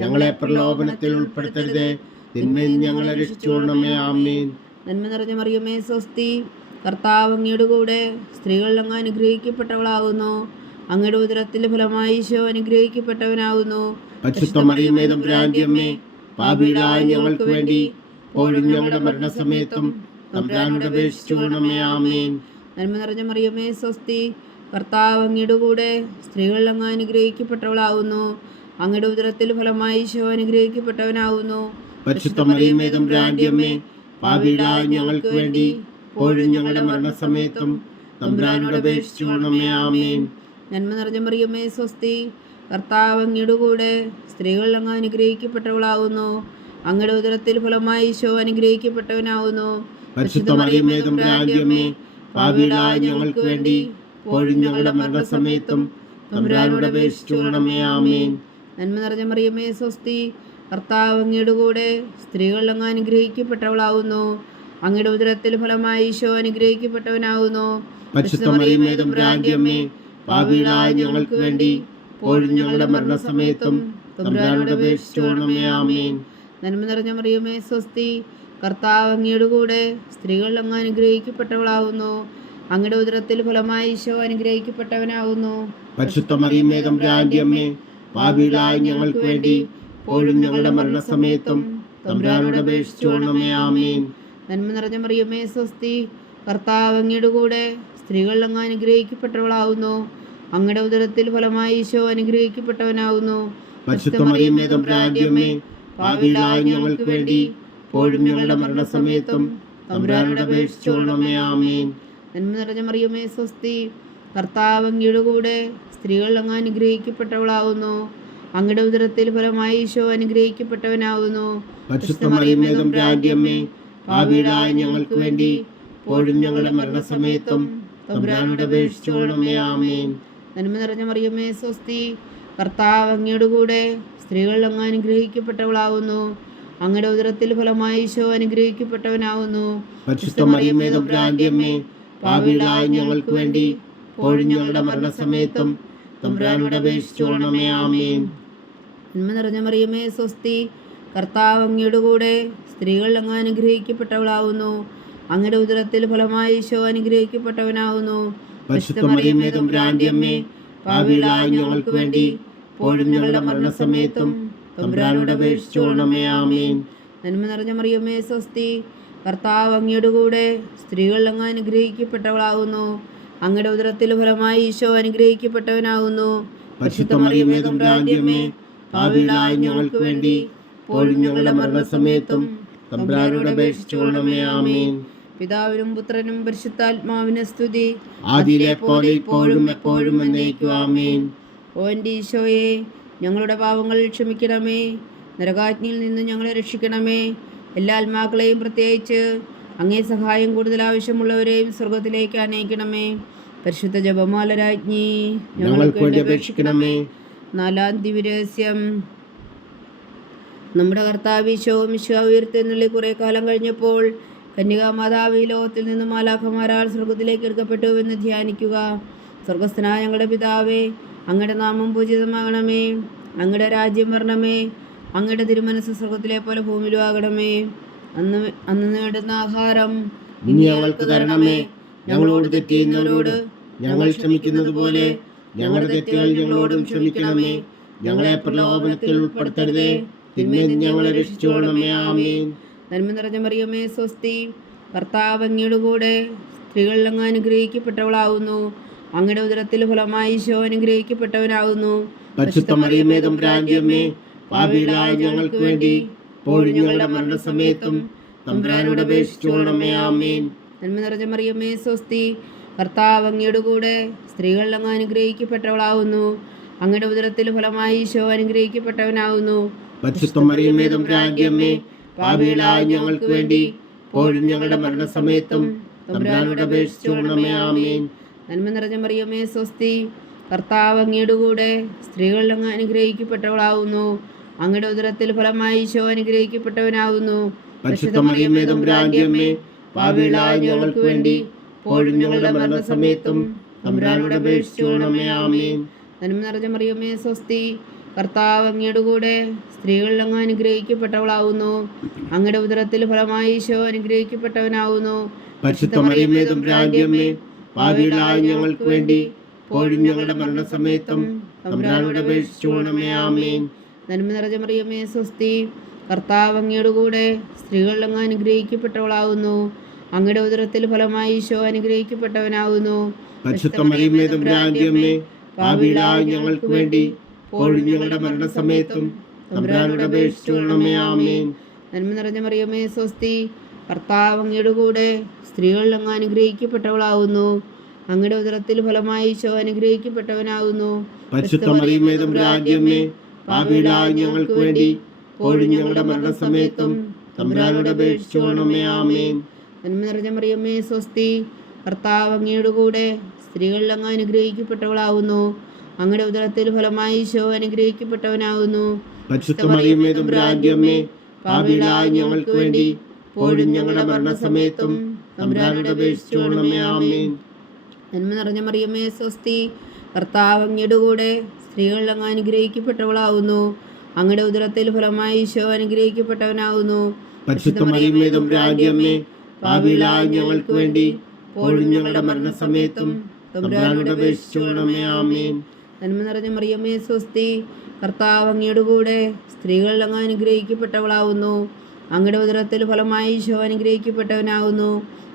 ഞങ്ങളെ പ്രലോഭനത്തിൽ ഉൾപ്പെടുത്തരുതേ, തിന്മയിൽ ഞങ്ങളെ രക്ഷിച്ചുകൊള്ളണമേ. ആമേൻ. നന്മ നിറഞ്ഞ മറിയമേ സ്വസ്തി, കർത്താവ് അങ്ങയുടെ കൂടെ സ്ത്രീകൾ അങ്ങ് അനുഗ്രഹിക്കപ്പെട്ടവളാകുന്നു. അങ്ങയുടെ ഉദരത്തിൽ ഫലമായി ഈശോ അനുഗ്രഹിക്കപ്പെട്ടവനാകുന്നു. പരിശുദ്ധ മറിയമേ തമ്പുരാന്റെ അമ്മേ, പാപികളായ ഞങ്ങൾക്ക് വേണ്ടി ഇപ്പോഴും ഞങ്ങളുടെ മരണസമയത്തും തമ്പുരാനോട് അപേക്ഷിച്ചുകൊള്ളണമേ. ആമേൻ. നന്മ നിറഞ്ഞ മറിയമേ സ്വസ്തി, കർത്താവ് അങ്ങയുടെ കൂടെ സ്ത്രീകൾ അങ്ങ് അനുഗ്രഹിക്കപ്പെട്ടവളാകുന്നു. അങ്ങയുടെ ഉദരത്തിൽ ഫലമായി ഈശോ അനുഗ്രഹിക്കപ്പെട്ടവനാകുന്നു. പരിശുദ്ധ മറിയമേ തമ്പുരാന്റെ അമ്മേ, പാപികളായ ഞങ്ങൾക്ക് വേണ്ടി ഇപ്പോഴും ഞങ്ങളുടെ മരണസമയത്തും തമ്പുരാനോട് അപേക്ഷിച്ചുകൊള്ളണമേ. ആമേൻ. നന്മ നിറഞ്ഞ മറിയമേ സ്വസ്തി, കർത്താവ് അങ്ങയുടെ കൂടെ സ്ത്രീകൾ അങ്ങ് അനുഗ്രഹിക്കപ്പെട്ടവളാകുന്നു. അങ്ങയുടെ ഉദരത്തിൽ ഫലമായി ഈശോ അനുഗ്രഹിക്കപ്പെട്ടവനാകുന്നു. പരിശുദ്ധ മറിയമേ തമ്പുരാന്റെ അമ്മേ, പാപികളായ ഞങ്ങൾക്ക് വേണ്ടി ഇപ്പോഴും ഞങ്ങളുടെ മരണസമയത്തും തമ്പുരാനോട് അപേക്ഷിച്ചുകൊള്ളണമേ. ആമേൻ. നന്മ നിറഞ്ഞ മറിയമേ സ്വസ്തി, കർത്താവ് അങ്ങയുടെ കൂടെ സ്ത്രീകൾ അങ്ങ് അനുഗ്രഹിക്കപ്പെട്ടവളാകുന്നു. അങ്ങയുടെ ഉദരത്തിൽ ഫലമായി ഈശോ അനുഗ്രഹിക്കപ്പെട്ടവനാകുന്നു. പരിശുദ്ധ മറിയമേ തമ്പുരാന്റെ അമ്മേ, പാപികളായ ഞങ്ങൾക്ക് വേണ്ടി ഇപ്പോഴും ഞങ്ങളുടെ മരണസമയത്തും തമ്പുരാനോട് അപേക്ഷിച്ചുകൊള്ളണമേ. ആമേൻ. നന്മ നിറഞ്ഞ മറിയമേ സ്വസ്തി, കർത്താവ് അങ്ങയുടെ കൂടെ സ്ത്രീകൾ അങ്ങ് അനുഗ്രഹിക്കപ്പെട്ടവളാകുന്നു. അങ്ങയുടെ ഉദരത്തിൽ ഫലമായി ഈശോ അനുഗ്രഹിക്കപ്പെട്ടവനാകുന്നു. പരിശുദ്ധ മറിയമേ തമ്പുരാന്റെ അമ്മേ, പാപികളായ ഞങ്ങൾക്ക് വേണ്ടി ഇപ്പോഴും ഞങ്ങളുടെ മരണസമയത്തും തമ്പുരാനോട് അപേക്ഷിച്ചുകൊള്ളണമേ. ആമേൻ. നന്മ നിറഞ്ഞ മറിയമേ സ്വസ്തി, കർത്താവ് അങ്ങയുടെ കൂടെ സ്ത്രീകൾ അങ്ങ് അനുഗ്രഹിക്കപ്പെട്ടവളാകുന്നു. അങ്ങയുടെ ഉദരത്തിൽ ഫലമായി ഈശോ അനുഗ്രഹിക്കപ്പെട്ടവനാകുന്നു. പരിശുദ്ധ മറിയമേ തമ്പുരാന്റെ അമ്മേ, പാപികളായ ഞങ്ങൾക്ക് വേണ്ടി ഇപ്പോഴും ഞങ്ങളുടെ മരണസമയത്തും തമ്പുരാനോട് അപേക്ഷിച്ചുകൊള്ളണമേ. ആമേൻ. നന്മ നിറഞ്ഞ മറിയമേ സ്വസ്തി, കർത്താവ് അങ്ങയുടെ കൂടെ സ്ത്രീകൾ അങ്ങ് അനുഗ്രഹിക്കപ്പെട്ടവളാകുന്നു. അങ്ങയുടെ ഉദരത്തിൽ ഫലമായി ഈശോ അനുഗ്രഹിക്കപ്പെട്ടവനാകുന്നു. പരിശുദ്ധ മറിയമേ തമ്പുരാന്റെ അമ്മേ, പാപികളായ ഞങ്ങൾക്ക് വേണ്ടി ഇപ്പോഴും ഞങ്ങളുടെ മരണസമയത്തും തമ്പുരാനോട് അപേക്ഷിച്ചുകൊള്ളണമേ. ആമേൻ. നന്മ നിറഞ്ഞ മറിയമേ സ്വസ്തി, കർത്താവ് അങ്ങയുടെ കൂടെ സ്ത്രീകൾ അങ്ങ് അനുഗ്രഹിക്കപ്പെട്ടവളാകുന്നു. അങ്ങയുടെ ഉദരത്തിൽ ഫലമായി ഈശോ അനുഗ്രഹിക്കപ്പെട്ടവനാകുന്നു. പരിശുദ്ധ മറിയമേ തമ്പുരാന്റെ അമ്മേ, പാപികളായ ഞങ്ങൾക്ക് വേണ്ടി ഇപ്പോഴും ഞങ്ങളുടെ മരണസമയത്തും തമ്പുരാനോട് അപേക്ഷിച്ചുകൊള്ളണമേ. ആമേൻ. നന്മ നിറഞ്ഞ മറിയമേ സ്വസ്തി, കർത്താവ് അങ്ങയുടെ കൂടെ സ്ത്രീകൾ അങ്ങ് അനുഗ്രഹിക്കപ്പെട്ടവളാകുന്നു. അങ്ങയുടെ ഉദരത്തിൽ ഫലമായി ഈശോ അനുഗ്രഹിക്കപ്പെട്ടവനാകുന്നു. പരിശുദ്ധ മറിയമേ തമ്പുരാന്റെ അമ്മേ, പാപികളായ ഞങ്ങൾക്ക് വേണ്ടി ഇപ്പോഴും ഞങ്ങളുടെ മരണസമയത്തും തമ്പുരാനോട് അപേക്ഷിച്ചുകൊള്ളണമേ. ആമേൻ. നന്മ നിറഞ്ഞ മറിയമേ സ്വസ്തി, കർത്താവ് അങ്ങയുടെ കൂടെ സ്ത്രീകൾ അങ്ങ് അനുഗ്രഹിക്കപ്പെട്ടവളാകുന്നു. അങ്ങയുടെ ഉദരത്തിൽ ഫലമായി ഈശോ അനുഗ്രഹിക്കപ്പെട്ടവനാകുന്നു. പരിശുദ്ധ മറിയമേ തമ്പുരാന്റെ അമ്മേ, പാപികളായ ഞങ്ങൾക്ക് വേണ്ടി ഇപ്പോഴും ഞങ്ങളുടെ മരണസമയത്തും തമ്പുരാനോട് അപേക്ഷിച്ചുകൊള്ളണമേ. ആമേൻ. പിതാവിനും പുത്രനും പരിശുദ്ധാത്മാവിന് സ്തുതി, ആദിയിലെ പോലെ ഇപ്പോഴും എപ്പോഴും എന്നേക്കും. ആമേൻ. ഓ എൻ്റെ ഈശോയെ, ഞങ്ങളുടെ പാപങ്ങൾ ക്ഷമിക്കണമേ, നരകാഗ്നിയിൽ നിന്ന് ഞങ്ങളെ രക്ഷിക്കണമേ. എല്ലാ ആത്മാക്കളെയും, പ്രത്യേകിച്ച് അങ്ങേ സഹായം കൂടുതൽ ആവശ്യമുള്ളവരെയും സ്വർഗത്തിലേക്ക് അനയിക്കണമേ. പരിശുദ്ധ ജപമാല രാജ്ഞി, ഞങ്ങൾക്ക് വേണ്ടി അപേക്ഷിക്കണമേ. നാലാം ദിവ്യരഹസ്യം. നമ്മുടെ കർത്താവ് ഈശോ മിശിഹാ ഉയർത്തെഴുന്നള്ളി കുറെ കാലം കഴിഞ്ഞപ്പോൾ കന്യകാമാതാവ് ഈ ലോകത്തിൽ നിന്ന് മാലാഖമാരാൽ സ്വർഗത്തിലേക്ക് എടുക്കപ്പെട്ടു എന്ന് ധ്യാനിക്കുക. സ്വർഗസ്ഥനായ ഞങ്ങളുടെ പിതാവേ, അങ്ങയുടെ നാമം പൂജിതമാകണമേ, അങ്ങയുടെ രാജ്യം വരണമേ, അങ്ങയുടെ തിരുമനസ് സ്വർഗത്തിലെ പോലെ ഭൂമിയിലും ആകണമേ. അന്ന് നേടുന്ന ആഹാരം ഇനി ഞങ്ങൾക്ക് തരണമേ. ഞങ്ങളോട് തെറ്റ് ചെയ്യുന്നവരോട് ഞങ്ങൾ ക്ഷമിക്കുന്നത് പോലെ ഞങ്ങളുടെ തെറ്റുകൾ ഞങ്ങളോടും ക്ഷമിക്കണമേ. ഞങ്ങളെ പ്രലോഭനത്തിൽ ഉൾപ്പെടുത്തരുതേ, തിന്മയിൽ നിന്ന് ഞങ്ങളെ രക്ഷിച്ചുകൊള്ളണമേ. ആമേൻ. നന്മ നിറഞ്ഞ മറിയമേ സ്വസ്തി, കർത്താവ് അങ്ങയുടെ കൂടെ സ്ത്രീകളിൽ അങ്ങ് അനുഗ്രഹിക്കപ്പെട്ടവളാകുന്നു. അങ്ങയുടെ ഉദരത്തിൽ ഫലമായി ഈശോ അനുഗ്രഹിക്കപ്പെട്ടവനാകുന്നു. പരിശുദ്ധ മറിയമേ തമ്പുരാന്റെ അമ്മേ, പാപികളായ ഞങ്ങൾക്ക് വേണ്ടി ഇപ്പോഴും ഞങ്ങളുടെ മരണസമയത്തും തമ്പുരാനോട് അപേക്ഷിച്ചുകൊള്ളണമേ. ആമേൻ. നന്മ നിറഞ്ഞ മറിയമേ സ്വസ്തി, കർത്താവ് അങ്ങയുടെ കൂടെ സ്ത്രീകളിൽ അങ്ങ് അനുഗ്രഹിക്കപ്പെട്ടവളാകുന്നു. അങ്ങയുടെ ഉദരത്തിൽ ഫലമായി ഈശോ അനുഗ്രഹിക്കപ്പെട്ടവനാകുന്നു. പരിശുദ്ധ മറിയമേ തമ്പുരാന്റെ അമ്മേ, പാപികളായ ഞങ്ങൾക്ക് വേണ്ടി ഇപ്പോഴും ഞങ്ങളുടെ മരണസമയത്തും തമ്പുരാനോട് അപേക്ഷിച്ചുകൊള്ളണമേ. ആമേൻ. നന്മ നിറഞ്ഞ മറിയമേ സ്വസ്തി, കർത്താവ് അങ്ങയുടെ കൂടെ സ്ത്രീകളിൽ അങ്ങ് അനുഗ്രഹിക്കപ്പെട്ടവളാകുന്നു. അങ്ങയുടെ ഉദരത്തിൽ ഫലമായി ഈശോ അനുഗ്രഹിക്കപ്പെട്ടവനാകുന്നു. പരിശുദ്ധ മറിയമേ തമ്പുരാന്റെ അമ്മേ, പാപികളായ ഞങ്ങൾക്ക് വേണ്ടി ഇപ്പോഴും ഞങ്ങളുടെ മരണസമയത്തും തമ്പുരാനോട് അപേക്ഷിച്ചുകൊള്ളണമേ. ആമേൻ. നന്മ നിറഞ്ഞ മറിയമേ സ്വസ്തി, കർത്താവ് അങ്ങയുടെ കൂടെ സ്ത്രീകളിൽ അങ്ങ് അനുഗ്രഹിക്കപ്പെട്ടവളാകുന്നു. അങ്ങയുടെ ഉദരത്തിൽ ഫലമായി ഈശോ അനുഗ്രഹിക്കപ്പെട്ടവനാകുന്നു. പരിശുദ്ധ മറിയമേ തമ്പുരാന്റെ അമ്മേ, പാപികളായ ഞങ്ങൾക്ക് വേണ്ടി ഇപ്പോഴും ഞങ്ങളുടെ മരണസമയത്തും തമ്പുരാനോട് അപേക്ഷിച്ചുകൊള്ളണമേ. ആമേൻ. നന്മ നിറഞ്ഞ മറിയമേ സ്വസ്തി, കർത്താവ് അങ്ങയുടെ കൂടെ സ്ത്രീകളിൽ അങ്ങ് അനുഗ്രഹിക്കപ്പെട്ടവളാകുന്നു. അങ്ങയുടെ ഉദരത്തിൽ ഫലമായി ഈശോ അനുഗ്രഹിക്കപ്പെട്ടവനാകുന്നു. പരിശുദ്ധ മറിയമേ തമ്പുരാന്റെ അമ്മേ, പാപികളായ ഞങ്ങൾക്ക് വേണ്ടി ഇപ്പോഴും ഞങ്ങളുടെ മരണസമയത്തും തമ്പുരാനോട് അപേക്ഷിച്ചുകൊള്ളണമേ. ആമേൻ. നന്മ നിറഞ്ഞ മറിയമേ സ്വസ്തി, കർത്താവ് അങ്ങയുടെ കൂടെ സ്ത്രീകളിൽ അങ്ങ് അനുഗ്രഹിക്കപ്പെട്ടവളാകുന്നു. അങ്ങയുടെ ഉദരത്തിൽ ഫലമായി ഈശോ അനുഗ്രഹിക്കപ്പെട്ടവനാകുന്നു. പരിശുദ്ധ മറിയമേ തമ്പുരാന്റെ അമ്മേ, പാപികളായ ഞങ്ങൾക്ക് വേണ്ടി ഇപ്പോഴും ഞങ്ങളുടെ മരണസമയത്തും തമ്പുരാനോട് അപേക്ഷിച്ചുകൊള്ളണമേ. ആമേൻ. നന്മ നിറഞ്ഞ മറിയമേ സ്വസ്തി, കർത്താവ് അങ്ങയുടെ കൂടെ സ്ത്രീകളിൽ അങ്ങ് അനുഗ്രഹിക്കപ്പെട്ടവളാകുന്നു. അങ്ങയുടെ ഉദരത്തിൽ ഫലമായി ഈശോ അനുഗ്രഹിക്കപ്പെട്ടവനാകുന്നു. പരിശുദ്ധ മറിയമേ തമ്പുരാന്റെ അമ്മേ, പാപികളായ ഞങ്ങൾക്ക് വേണ്ടി ഇപ്പോഴും ഞങ്ങളുടെ മരണസമയത്തും തമ്പുരാനോട് അപേക്ഷിച്ചുകൊള്ളണമേ. ആമേൻ. നന്മ നിറഞ്ഞ മറിയമേ സ്വസ്തി, കർത്താവ് അങ്ങയുടെ കൂടെ സ്ത്രീകളിൽ അങ്ങ് അനുഗ്രഹിക്കപ്പെട്ടവളാകുന്നു. അങ്ങയുടെ ഉദരത്തിൽ ഫലമായി ഈശോ അനുഗ്രഹിക്കപ്പെട്ടവനാകുന്നു. പരിശുദ്ധ മറിയമേ തമ്പുരാന്റെ അമ്മേ, പാപികളായ ഞങ്ങൾക്ക് വേണ്ടി ഇപ്പോഴും ഞങ്ങളുടെ മരണസമയത്തും തമ്പുരാനോട് അപേക്ഷിച്ചുകൊള്ളണമേ. ആമേൻ. നന്മ നിറഞ്ഞ മറിയമേ സ്വസ്തി, കർത്താവ് അങ്ങയുടെ കൂടെ സ്ത്രീകളിൽ അങ്ങ് അനുഗ്രഹിക്കപ്പെട്ടവളാകുന്നു. അങ്ങയുടെ ഉദരത്തിൽ ഫലമായി ഈശോ അനുഗ്രഹിക്കപ്പെട്ടവനാകുന്നു.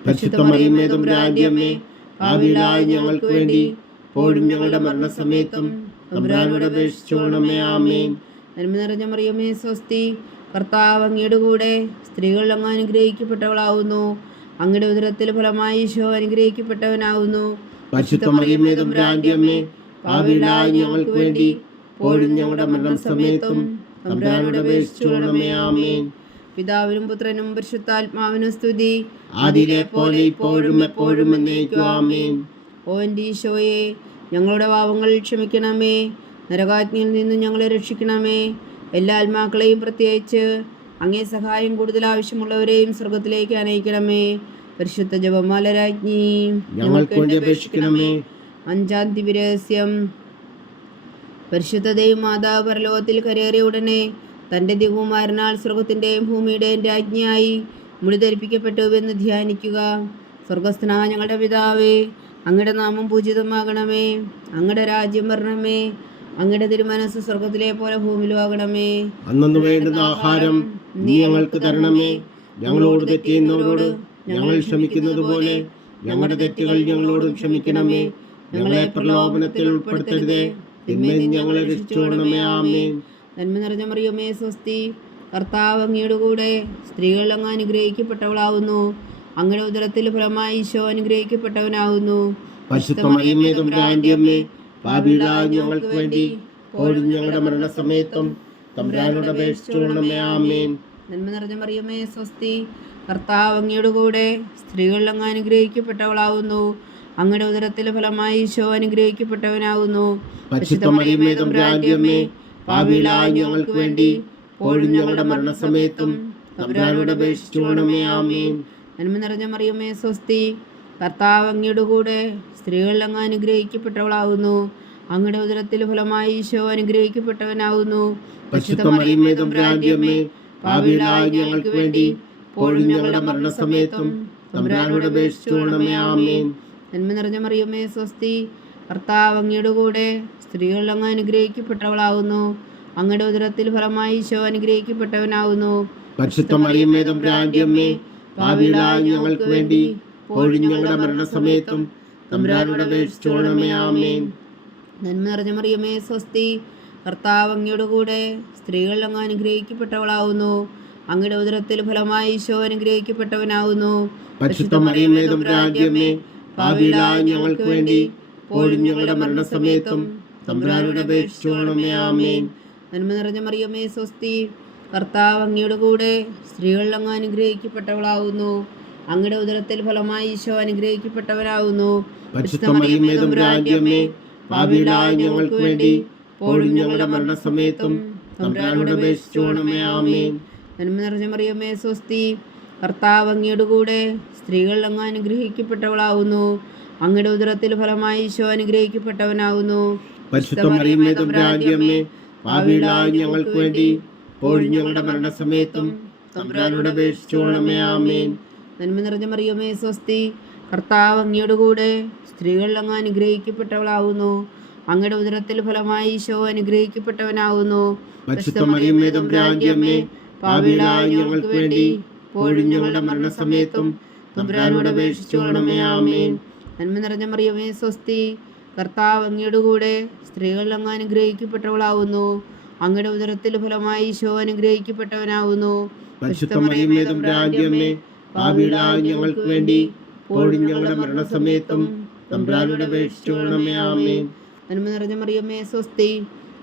പരിശുദ്ധ മറിയമേ തമ്പുരാന്റെ അമ്മേ, പാപികളായ ഞങ്ങൾക്ക് വേണ്ടി ഇപ്പോഴും ഞങ്ങളുടെ മരണസമയത്തും തമ്പുരാനോട് അപേക്ഷിച്ചുകൊള്ളണമേ. ആമേൻ. നന്മ നിറഞ്ഞ മറിയമേ സ്വസ്തി, കർത്താവ് അങ്ങയുടെ കൂടെ സ്ത്രീകളിൽ അങ്ങ് അനുഗ്രഹിക്കപ്പെട്ടവളാകുന്നു. അങ്ങയുടെ ഉദരത്തിൽ ഫലമായി ഈശോ അനുഗ്രഹിക്കപ്പെട്ടവനാകുന്നു. പരിശുദ്ധ മറിയമേ തമ്പുരാന്റെ അമ്മേ, പാപികളായ ഞങ്ങൾക്ക് വേണ്ടി ഇപ്പോഴും ഞങ്ങളുടെ മരണസമയത്തും തമ്പുരാനോട് അപേക്ഷിച്ചുകൊള്ളണമേ. ആമേൻ. പിതാവിനും പുത്രനും പരിശുദ്ധാത്മാവിനും സ്തുതി, ആദിയിലെ പോലെ ഇപ്പോഴും എപ്പോഴും എന്നേക്കും. ആമേൻ. ഓ എൻ്റെ ഈശോയെ, ഞങ്ങളുടെ പാപങ്ങൾ ക്ഷമിക്കണമേ, നരകാഗ്നിയിൽ നിന്ന് ഞങ്ങളെ രക്ഷിക്കണമേ. എല്ലാ ആത്മാക്കളെയും, പ്രത്യേകിച്ച് അങ്ങേ സഹായം കൂടുതൽ ആവശ്യമുള്ളവരെയും സ്വർഗത്തിലേക്ക് അനയിക്കണമേ. പരിശുദ്ധ ജപമാല രാജ്ഞി, ഞങ്ങൾക്ക് വേണ്ടി അപേക്ഷിക്കണമേ. അഞ്ചാം ദിവ്യരഹസ്യം. പരിശുദ്ധ ദൈവമാതാവ് പരലോകത്തിൽ കരേറിയ ഉടനെ തൻ്റെ ദിവകുമാരനാൽ സ്വർഗത്തിൻ്റെയും ഭൂമിയുടെയും രാജ്ഞിയായി മുടി ധരിപ്പിക്കപ്പെട്ടുവെന്ന് ധ്യാനിക്കുക. സ്വർഗസ്ഥനായ ഞങ്ങളുടെ പിതാവേ, അങ്ങയുടെ നാമം പൂജിതമാകണമേ, അങ്ങയുടെ രാജ്യം വരണമേ, അങ്ങയുടെ തിരുമനസ് സ്വർഗത്തിലെ പോലെ ഭൂമിയിലും ആകണമേ. അന്നു വേണ്ടുന്ന ആഹാരം നീ ഞങ്ങൾക്ക് തരണമേ. ഞങ്ങളോട് തെറ്റിയുന്നവരോട് ഞങ്ങൾ ക്ഷമിക്കുന്നത് പോലെ ഞങ്ങളുടെ തെറ്റുകൾ ഞങ്ങളോടും ക്ഷമിക്കണമേ. ഞങ്ങളെ പ്രലോഭനത്തിൽ ഉൾപ്പെടുത്തരുതേ, തിന്മയിൽ ഞങ്ങളെ രക്ഷിച്ചുകൊള്ളണമേ. ആമേൻ. നന്മ നിറഞ്ഞ മറിയമേ സ്വസ്തി, കർത്താവ് അങ്ങയുടെ കൂടെ സ്ത്രീകൾ അങ്ങ് അനുഗ്രഹിക്കപ്പെട്ടവളാവുന്നു. അങ്ങയുടെ ഉദരത്തിൽ ഫലമായി ഈശോ അനുഗ്രഹിക്കപ്പെട്ടവനാവുന്നു. പരിശുദ്ധ മറിയമേ തമ്പുരാന്റെ അമ്മേ, പാപികളായ ഞങ്ങൾക്ക് വേണ്ടി ഇപ്പോഴും ഞങ്ങളുടെ മരണസമയത്തും തമ്പുരാനോട് അപേക്ഷിച്ചുകൊള്ളണമേ. ആമേൻ. നന്മ നിറഞ്ഞ മറിയമേ സ്വസ്തി, കർത്താവ് അങ്ങയുടെ കൂടെ സ്ത്രീകൾ അങ്ങ് അനുഗ്രഹിക്കപ്പെട്ടവളാവുന്നു. അങ്ങയുടെ ഉദരത്തിൽ ഫലമായി ഈശോ അനുഗ്രഹിക്കപ്പെട്ടവനാവുന്നു. പരിശുദ്ധ മറിയമേ തമ്പുരാന്റെ അമ്മേ, പാപികളായ ഞങ്ങൾക്ക് വേണ്ടി ഇപ്പോഴും ഞങ്ങളുടെ മരണസമയത്തും തമ്പുരാനോട് അപേക്ഷിച്ചുകൊള്ളണമേ. ആമേൻ. നന്മ നിറഞ്ഞ മറിയമേ സ്വസ്തി, കർത്താവ് അങ്ങയുടെ കൂടെ സ്ത്രീകൾ അങ്ങ് അനുഗ്രഹിക്കപ്പെട്ടവളാവുന്നു. അങ്ങയുടെ ഉദരത്തിൽ ഫലമായി ഈശോ അനുഗ്രഹിക്കപ്പെട്ടവനാവുന്നു. പരിശുദ്ധ മറിയമേ തമ്പുരാന്റെ അമ്മേ, പാപികളായ ഞങ്ങൾക്ക് വേണ്ടി ഇപ്പോഴും ഞങ്ങളുടെ മരണസമയത്തും തമ്പുരാനോട് അപേക്ഷിച്ചുകൊള്ളണമേ. ആമേൻ. നന്മ നിറഞ്ഞ മറിയമേ സ്വസ്തി, കർത്താവ് അങ്ങയുടെ കൂടെ സ്ത്രീകൾ അങ്ങ് അനുഗ്രഹിക്കപ്പെട്ടവളാവുന്നു. അങ്ങയുടെ ഉദരത്തിൽ ഫലമായി ഈശോ അനുഗ്രഹിക്കപ്പെട്ടവനാവുന്നു. പരിശുദ്ധ മറിയമേ തമ്പുരാന്റെ അമ്മേ, പാപികളായ ഞങ്ങൾക്ക് വേണ്ടി ഇപ്പോഴും ഞങ്ങളുടെ മരണസമയത്തും തമ്പുരാനോട് അപേക്ഷിച്ചുകൊള്ളണമേ. ആമേൻ. നന്മ നിറഞ്ഞ മറിയമേ സ്വസ്തി, കർത്താവ് അങ്ങയുടെ കൂടെ സ്ത്രീകൾ അങ്ങ് അനുഗ്രഹിക്കപ്പെട്ടവളാവുന്നു. അങ്ങയുടെ ഉദരത്തിൽ ഫലമായി ഈശോ അനുഗ്രഹിക്കപ്പെട്ടവനാവുന്നു. പരിശുദ്ധ മറിയമേ തമ്പുരാന്റെ അമ്മേ, പാപികളായ ഞങ്ങൾക്ക് വേണ്ടി ഇപ്പോഴും ഞങ്ങളുടെ മരണസമയത്തും തമ്പുരാനോട് അപേക്ഷിച്ചുകൊള്ളണമേ. ആമേൻ. നന്മ നിറഞ്ഞ മറിയമേ സ്വസ്തി, കർത്താവ് അങ്ങയുടെ കൂടെ സ്ത്രീകൾ അങ്ങ് അനുഗ്രഹിക്കപ്പെട്ടവളാവുന്നു. അങ്ങയുടെ ഉദരത്തിൽ ഫലമായി ഈശോ അനുഗ്രഹിക്കപ്പെട്ടവനാവുന്നു. പരിശുദ്ധ മറിയമേ തമ്പുരാന്റെ അമ്മേ, പാപികളായ ഞങ്ങൾക്ക് വേണ്ടി ഇപ്പോഴും ഞങ്ങളുടെ മരണസമയത്തും തമ്പുരാനോട് അപേക്ഷിച്ചുകൊള്ളണമേ. ആമേൻ. നന്മ നിറഞ്ഞ മറിയമേ സ്വസ്തി, കർത്താവ് അങ്ങയുടെ കൂടെ സ്ത്രീകൾ അങ്ങ് അനുഗ്രഹിക്കപ്പെട്ടവളാവുന്നു. അങ്ങയുടെ ഉദരത്തിൽ ഫലമായി ഈശോ അനുഗ്രഹിക്കപ്പെട്ടവനാവുന്നു. പരിശുദ്ധ മറിയമേ തമ്പുരാന്റെ അമ്മേ, പാപികളായ ഞങ്ങൾക്ക് വേണ്ടി ഇപ്പോഴും ഞങ്ങളുടെ മരണസമയത്തും തമ്പുരാനോട് അപേക്ഷിച്ചുകൊള്ളണമേ. ആമേൻ. നന്മ നിറഞ്ഞ മറിയമേ സ്വസ്തി, കർത്താവ് അങ്ങയുടെ കൂടെ സ്ത്രീകൾ അങ്ങ് അനുഗ്രഹിക്കപ്പെട്ടവളാവുന്നു. അങ്ങയുടെ ഉദരത്തിൽ ഫലമായി ഈശോ അനുഗ്രഹിക്കപ്പെട്ടവനാവുന്നു. പരിശുദ്ധ മറിയമേ തമ്പുരാന്റെ അമ്മേ, പാപികളായ ഞങ്ങൾക്ക് വേണ്ടി ഇപ്പോഴും ഞങ്ങളുടെ മരണസമയത്തും തമ്പുരാനോട് അപേക്ഷിച്ചുകൊള്ളണമേ. ആമേൻ. നന്മ നിറഞ്ഞ മറിയമേ സ്വസ്തി, കർത്താവ് അങ്ങയുടെ കൂടെ സ്ത്രീകൾ അങ്ങ് അനുഗ്രഹിക്കപ്പെട്ടവളാവുന്നു. അങ്ങയുടെ ഉദരത്തിൽ ഫലമായി ഈശോ അനുഗ്രഹിക്കപ്പെട്ടവനാവുന്നു. പരിശുദ്ധ മറിയമേ തമ്പുരാന്റെ അമ്മേ, പാപികളായ ഞങ്ങൾക്ക് വേണ്ടി ഇപ്പോഴും ഞങ്ങളുടെ മരണസമയത്തും തമ്പുരാനോട് അപേക്ഷിച്ചുകൊള്ളണമേ. ആമേൻ. നന്മ നിറഞ്ഞ മറിയമേ സ്വസ്തി,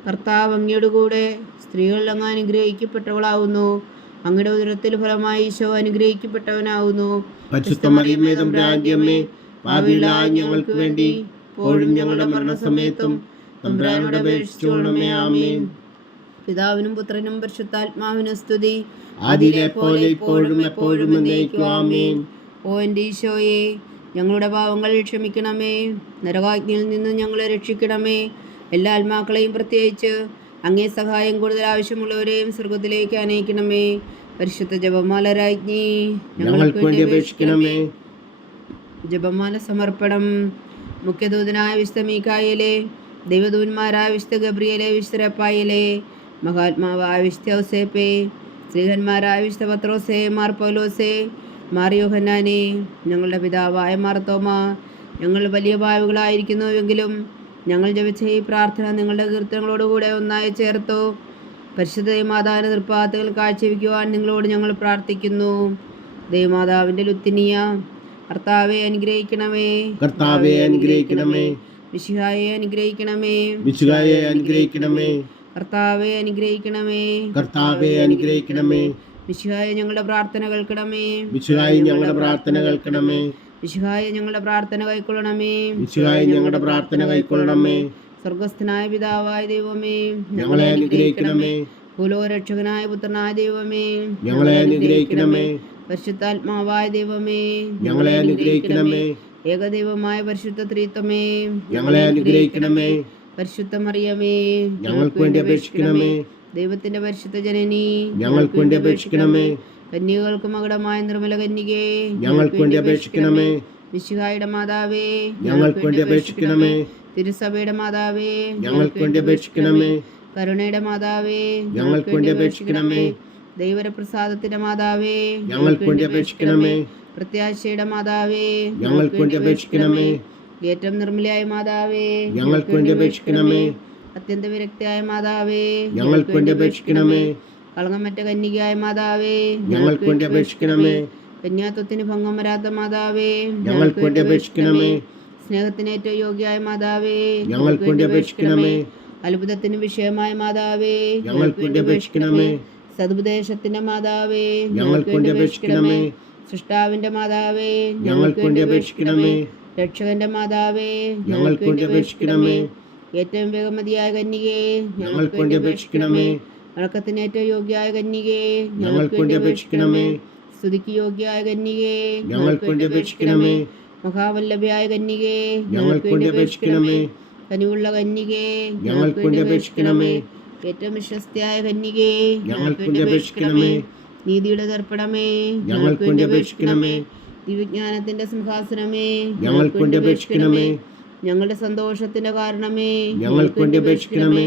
കർത്താവ് അങ്ങയുടെ കൂടെ സ്ത്രീകൾ അങ്ങ് അനുഗ്രഹിക്കപ്പെട്ടവളാവുന്നു. അങ്ങയുടെ ഉദരത്തിൽ ഫലമായി ഈശോ അനുഗ്രഹിക്കപ്പെട്ടവനാവുന്നു. പരിശുദ്ധ മറിയമേ തമ്പുരാന്റെ അമ്മേ, പാപികളായ ഞങ്ങൾക്ക് വേണ്ടി ഇപ്പോഴും ഞങ്ങളുടെ മരണസമയത്തും തമ്പുരാനോട് അപേക്ഷിച്ചുകൊള്ളണമേ. ആമേൻ. പിതാവിനും പുത്രനും പരിശുദ്ധാത്മാവിനും സ്തുതി, ആദിയിലെ പോലെ ഇപ്പോഴും എപ്പോഴും എന്നേക്കും. ആമേൻ. ഓ എൻ്റെ ഈശോയെ, ഞങ്ങളുടെ പാവങ്ങൾ ക്ഷമിക്കണമേ. നരകാഗ്നിയിൽ നിന്ന് ഞങ്ങളെ രക്ഷിക്കണമേ. എല്ലാ ആത്മാക്കളെയും പ്രത്യേകിച്ച് അങ്ങേ സഹായം കൂടുതൽ ആവശ്യമുള്ളവരെയും സ്വർഗത്തിലേക്ക് അനയിക്കണമേ. പരിശുദ്ധ ജപമാല രാജ്ഞി ഞങ്ങൾക്ക് വേണ്ടി അപേക്ഷിക്കണമേ. ജപമാല സമർപ്പണം. മുഖ്യദൂതനായ വിശുദ്ധ മീഖായേലേ, ദൈവദൂതന്മാരായ വിശുദ്ധ ഗബ്രിയേലേ, വിശുദ്ധ റഫായേലേ, മഹാത്മാവായ വിശുദ്ധ ഔസേപ്പേ, ശ്രീഹന്മാരായ വിശുദ്ധ പത്രോസേ, മാർ പൗലോസേ, മാർ യോഹന്നാനേ, ഞങ്ങളുടെ പിതാവായ മാർ തോമാ, ഞങ്ങൾ വലിയ പാപികളായിരിക്കുന്നുവെങ്കിലും ഞങ്ങൾ ജപിച്ച ഈ പ്രാർത്ഥന നിങ്ങളുടെ കീർത്തനങ്ങളോടുകൂടെ ഒന്നായി ചേർത്തു. പരിശുദ്ധ ദൈവമാതാവിൻ്റെ തൃപ്പാദങ്ങൾ കാഴ്ചവെക്കുവാൻ നിങ്ങളോട് ഞങ്ങൾ പ്രാർത്ഥിക്കുന്നു. ദൈവമാതാവിൻ്റെ ലുത്തിനിയ, കർത്താവെ അനുഗ്രഹിക്കണമേ. കർത്താവെ അനുഗ്രഹിക്കണമേ. മിശിഹായെ അനുഗ്രഹിക്കണമേ. മിശിഹായെ അനുഗ്രഹിക്കണമേ. കർത്താവെ അനുഗ്രഹിക്കണമേ. കർത്താവെ അനുഗ്രഹിക്കണമേ. മിശിഹായെ ഞങ്ങളുടെ പ്രാർത്ഥന കേൾക്കണമേ. മിശിഹായെ ഞങ്ങളുടെ പ്രാർത്ഥന കേൾക്കണമേ. മിശിഹായെ ഞങ്ങളുടെ പ്രാർത്ഥന കൈക്കൊള്ളണമേ. മിശിഹായെ ഞങ്ങളുടെ പ്രാർത്ഥന കൈക്കൊള്ളണമേ. സ്വർഗസ്ഥനായ പിതാവായ ദൈവമേ, ഞങ്ങളെ അനുഗ്രഹിക്കണമേ. ഭൂലോകരക്ഷകനായ പുത്രനായ ദൈവമേ, ഞങ്ങളെ അനുഗ്രഹിക്കണമേ. പരിശുദ്ധാത്മാവായ ദൈവമേ, ഞങ്ങളെ അനുഗ്രഹിക്കണമേ. ഏകദൈവമായ പരിശുദ്ധ ത്രിത്വമേ, ഞങ്ങളെ അനുഗ്രഹിക്കണമേ. പരിശുദ്ധ മറിയമേ, ഞങ്ങൾക്ക് വേണ്ടി അപേക്ഷിക്കണമേ. ദൈവത്തിന്റെ പരിശുദ്ധ ജനനി, ഞങ്ങൾക്ക് വേണ്ടി അപേക്ഷിക്കണമേ. കന്യകൾക്ക് മകുടമായ നിർമ്മല കന്യകേ, ഞങ്ങൾക്ക് വേണ്ടി അപേക്ഷിക്കണമേ. മിശിഹായുടെ മാതാവേ, ഞങ്ങൾക്ക് വേണ്ടി അപേക്ഷിക്കണമേ. തിരുസഭയുടെ മാതാവേ, ഞങ്ങൾക്ക് വേണ്ടി അപേക്ഷിക്കണമേ. കരുണയുടെ മാതാവേ, ഞങ്ങൾക്ക് വേണ്ടി അപേക്ഷിക്കണമേ. ദൈവപ്രസാദത്തിന്റെ മാതാവേ, ഞങ്ങൾക്ക് വേണ്ടി അപേക്ഷിക്കണമേ. പ്രത്യാശയുടെ മാതാവേ, ഞങ്ങൾക്ക് വേണ്ടി അപേക്ഷിക്കണമേ. ഏറ്റവും നിർമ്മലയായ മാതാവേ, ഞങ്ങൾക്ക് വേണ്ടി അപേക്ഷിക്കണമേ. അത്യന്ത വിരക്തിയായ മാതാവേ, ഞങ്ങൾക്ക് വേണ്ടി അപേക്ഷിക്കണമേ. കളങ്കമറ്റ കന്യകയായ മാതാവേ, ഞങ്ങൾക്ക് വേണ്ടി അപേക്ഷിക്കണമേ. കന്യാത്വത്തിന് ഭംഗം വരാത്ത മാതാവേ, ഞങ്ങൾക്ക് വേണ്ടി അപേക്ഷിക്കണമേ. സ്നേഹത്തിന് ഏറ്റവും യോഗ്യയായ മാതാവേ, ഞങ്ങൾക്ക് വേണ്ടി അപേക്ഷിക്കണമേ. അത്ഭുതത്തിന് വിഷയമായ മാതാവേ, ഞങ്ങൾക്ക് വേണ്ടി അപേക്ഷിക്കണമേ. സതുപദേശത്തിന്റെ മാതാവേ, ഞങ്ങൾക്ക് വേണ്ടി അപേക്ഷിക്കണമേ. സൃഷ്ടാവിന്റെ മാതാവേ, ഞങ്ങൾക്ക് വേണ്ടി അപേക്ഷിക്കണമേ. രക്ഷകന്റെ മാതാവേ, ഞങ്ങൾക്ക് വേണ്ടി അപേക്ഷിക്കണമേ. ഏറ്റവും വേഗമതിയായ കന്യകേ, ഞങ്ങൾക്ക് വേണ്ടി അപേക്ഷിക്കണമേ. വണക്കത്തിന് ഏറ്റവും യോഗ്യയായ കന്യകേ, ഞങ്ങൾക്ക് വേണ്ടി അപേക്ഷിക്കണമേ. സ്തുതിക്ക് യോഗ്യയായ കന്യകേ, ഞങ്ങൾക്ക് വേണ്ടി അപേക്ഷിക്കണമേ. മഹാവല്ലഭയായ കന്യകേ, ഞങ്ങൾക്ക് വേണ്ടി അപേക്ഷിക്കണമേ. കനിവുള്ള കന്യകേ, ഞങ്ങൾക്ക് വേണ്ടി അപേക്ഷിക്കണമേ. ഏറ്റവും വിശ്വസ്തയായ കന്യകേ, ഞങ്ങൾക്ക് വേണ്ടി അപേക്ഷിക്കണമേ. നീതിയുടെ ദർപ്പണമേ, ഞങ്ങൾക്ക് വേണ്ടി അപേക്ഷിക്കണമേ. ദിവ്യജ്ഞാനത്തിന്റെ സിംഹാസനമേ, ഞങ്ങൾക്ക് വേണ്ടി അപേക്ഷിക്കണമേ. ഞങ്ങളുടെ സന്തോഷത്തിന്റെ കാരണമേ, ഞങ്ങൾക്ക് വേണ്ടി അപേക്ഷിക്കണമേ.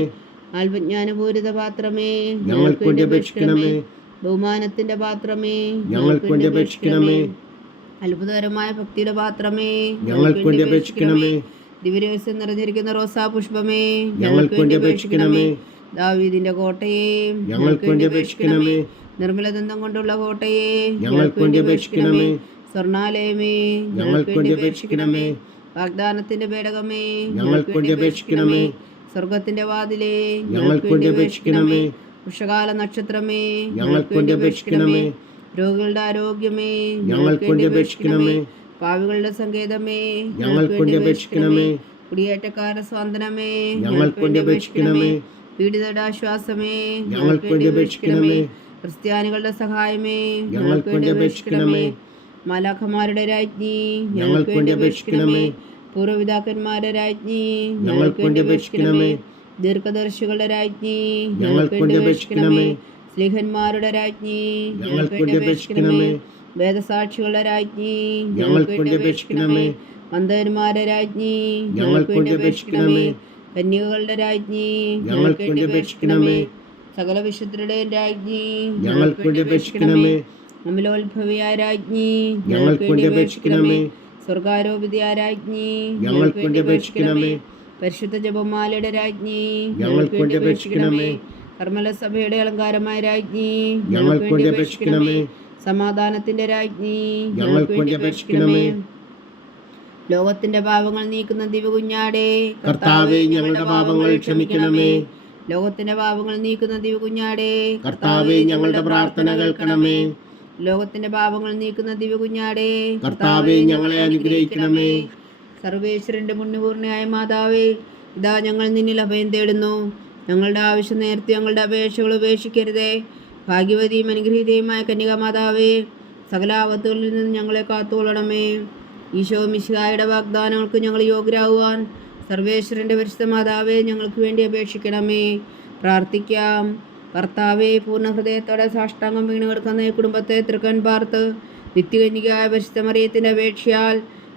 ആത്മജ്ഞാനപൂരിത പാത്രമേ, ഞങ്ങൾക്ക് വേണ്ടി അപേക്ഷിക്കണമേ. ബഹുമാനത്തിന്റെ പാത്രമേ, ഞങ്ങൾക്ക് വേണ്ടി അപേക്ഷിക്കണമേ. അത്ഭുതകരമായ ഭക്തിയുടെ പാത്രമേ, ഞങ്ങൾക്ക് വേണ്ടി അപേക്ഷിക്കണമേ. ദിവ്യരഹസ്യം നിറഞ്ഞിരിക്കുന്ന റോസാ പുഷ്പമേ, ഞങ്ങൾക്ക് വേണ്ടി അപേക്ഷിക്കണമേ. ദാവീദിന്റെ കോട്ടയെ, ഞങ്ങൾക്ക് വേണ്ടി അപേക്ഷിക്കണമേ. നിർമ്മലദന്തം കൊണ്ടുള്ള കോട്ടയെ, ഞങ്ങൾക്ക് വേണ്ടി അപേക്ഷിക്കണമേ. സ്വർണാലയമേ, ഞങ്ങൾക്ക് വേണ്ടി അപേക്ഷിക്കണമേ. വാഗ്ദാനത്തിന്റെ പേടകമേ, ഞങ്ങൾക്ക് വേണ്ടി അപേക്ഷിക്കണമേ. സ്വർഗത്തിന്റെ വാതിലേ, ഞങ്ങൾക്ക് വേണ്ടി അപേക്ഷിക്കണമേ. ഉഷകാല നക്ഷത്രമേ, ഞങ്ങൾക്ക് വേണ്ടി അപേക്ഷിക്കണമേ. രോഗികളുടെ ആരോഗ്യമേ, ഞങ്ങൾക്ക് വേണ്ടി അപേക്ഷിക്കണമേ. പാവികളുടെ സങ്കേതമേ, ഞങ്ങൾക്ക് വേണ്ടി അപേക്ഷിക്കണമേ. കുടിയേറ്റക്കാരുടെ സ്വാതന്ത്ര്യമേ, ഞങ്ങൾക്ക് വേണ്ടി അപേക്ഷിക്കണമേ. പീഡിതരുടെ ആശ്വാസമേ, ഞങ്ങൾക്ക് വേണ്ടി അപേക്ഷിക്കണമേ. ക്രിസ്ത്യാനികളുടെ സഹായമേ, ഞങ്ങൾക്ക് വേണ്ടി അപേക്ഷിക്കണമേ. മാലാഖമാരുടെ രാജ്ഞി, ഞങ്ങൾക്ക് വേണ്ടി അപേക്ഷിക്കണമേ. പൂർവ്വപിതാക്കന്മാരുടെ രാജ്ഞി, ഞങ്ങൾക്ക് വേണ്ടി അപേക്ഷിക്കണമേ. ദീർഘദർശികളുടെ രാജ്ഞി, ഞങ്ങൾക്ക് വേണ്ടി അപേക്ഷിക്കണമേ. സ്ലീഹന്മാരുടെ രാജ്ഞി, ഞങ്ങൾക്ക് വേണ്ടി അപേക്ഷിക്കണമേ. വേദസാക്ഷികളുടെ രാജ്ഞി, ഞങ്ങൾക്ക് വേണ്ടി അപേക്ഷിക്കണമേ. മന്ദന്മാരുടെ രാജ്ഞി, ഞങ്ങൾക്ക് വേണ്ടി അപേക്ഷിക്കണമേ. കന്യകകളുടെ രാജ്ഞി, ഞങ്ങൾക്ക് വേണ്ടി അപേക്ഷിക്കണമേ. സകല വിശുദ്ധരുടെയും രാജ്ഞി, ഞങ്ങൾക്ക് വേണ്ടി അപേക്ഷിക്കണമേ. അമലോത്ഭവിയായ രാജ്ഞി, ഞങ്ങൾക്ക് വേണ്ടി അപേക്ഷിക്കണമേ. സ്വർഗാരോപിതയായ രാജ്ഞി, ഞങ്ങൾക്ക് വേണ്ടി അപേക്ഷിക്കണമേ. പരിശുദ്ധ ജപമാലയുടെ രാജ്ഞി, ഞങ്ങൾക്ക് വേണ്ടി അപേക്ഷിക്കണമേ. കർമ്മല സഭയുടെ അലങ്കാരമായ രാജ്ഞി, ഞങ്ങൾക്ക് വേണ്ടി അപേക്ഷിക്കണമേ. സമാധാനത്തിന്റെ രാജ്ഞി, ഞങ്ങൾക്ക് വേണ്ടി അപേക്ഷിക്കണമേ. ലോകത്തിന്റെ പാപങ്ങൾ നീക്കുന്ന ദിവ്യകുഞ്ഞാടേ, കർത്താവേ, ഞങ്ങളുടെ പാപങ്ങൾ ക്ഷമിക്കണമേ. ലോകത്തിന്റെ പാപങ്ങൾ നീക്കുന്ന ദിവ്യകുഞ്ഞാടേ, കർത്താവേ, ഞങ്ങളുടെ പ്രാർത്ഥന കേൾക്കണമേ. ലോകത്തിന്റെ പാപങ്ങൾ നീക്കുന്ന ദിവ്യകുഞ്ഞാടേ, കർത്താവേ, ഞങ്ങളെ അനുഗ്രഹിക്കണമേ. സർവേശ്വരന്റെ പുണ്യപൂർണ്ണയായ മാതാവേ, ഇതാ ഞങ്ങൾ നിന്നിൽ അഭയം തേടുന്നു. ഞങ്ങളുടെ ആവശ്യം നേരത്തെ ഞങ്ങളുടെ അപേക്ഷകൾ ഉപേക്ഷിക്കരുതേ. ഭാഗ്യവതിയും അനുഗ്രഹീതയുമായ കന്യകാമാതാവേ, സകല ആപത്തുകളിൽ നിന്ന് ഞങ്ങളെ കാത്തുകൊള്ളണമേ. ഈശോ മിശിഹായുടെ വാഗ്ദാനങ്ങൾക്ക് ഞങ്ങൾ യോഗ്യരാകുവാൻ സർവേശ്വരന്റെ പരിശുദ്ധ മാതാവേ, ഞങ്ങൾക്ക് വേണ്ടി അപേക്ഷിക്കണമേ. പ്രാർത്ഥിക്കാം. കർത്താവെ, പൂർണ്ണ ഹൃദയത്തോടെ സാഷ്ടാംഗം വീണ് കിടക്കുന്ന ഈ കുടുംബത്തെ തൃക്കൺ പാർത്ത് നിത്യകന്യകയായ പരിശുദ്ധ മറിയത്തിൻ്റെ അപേക്ഷയാൽ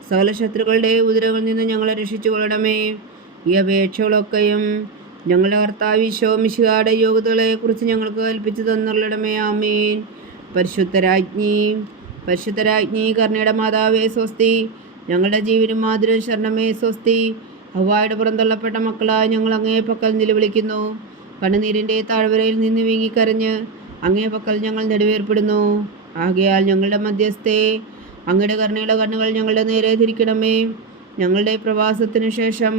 സകല ശത്രുക്കളുടെ ഉദരങ്ങളിൽ നിന്ന് ഞങ്ങളെ രക്ഷിച്ചു കൊള്ളണമേ. ഈ അപേക്ഷകളൊക്കെയും ഞങ്ങളുടെ കർത്താവ് ഈശോ മിശിഹായുടെ യോഗ്യതകളെക്കുറിച്ച് ഞങ്ങൾക്ക് കൽപ്പിച്ചു തന്നുള്ളണമേ. ആമീൻ. പരിശുദ്ധരാജ്ഞി കരുണയുടെ മാതാവേ സ്വസ്തി. ഞങ്ങളുടെ ജീവനും മാതിരും ശരണമേ സ്വസ്തി. ഹവ്വായുടെ പുറന്തള്ളപ്പെട്ട മക്കളായ ഞങ്ങൾ അങ്ങേ പക്കൽ നിലവിളിക്കുന്നു. കണ്ണുനീരിൻ്റെ താഴ്വരയിൽ നിന്ന് വീങ്ങിക്കരഞ്ഞ് അങ്ങേ പക്കൽ ഞങ്ങൾ നെടുവേർപ്പെടുന്നു. ആകയാൽ ഞങ്ങളുടെ മധ്യസ്ഥേ, അങ്ങയുടെ കരുണയുടെ കണ്ണുകൾ ഞങ്ങളുടെ നേരെ തിരിക്കണമേ. ഞങ്ങളുടെ പ്രവാസത്തിനു ശേഷം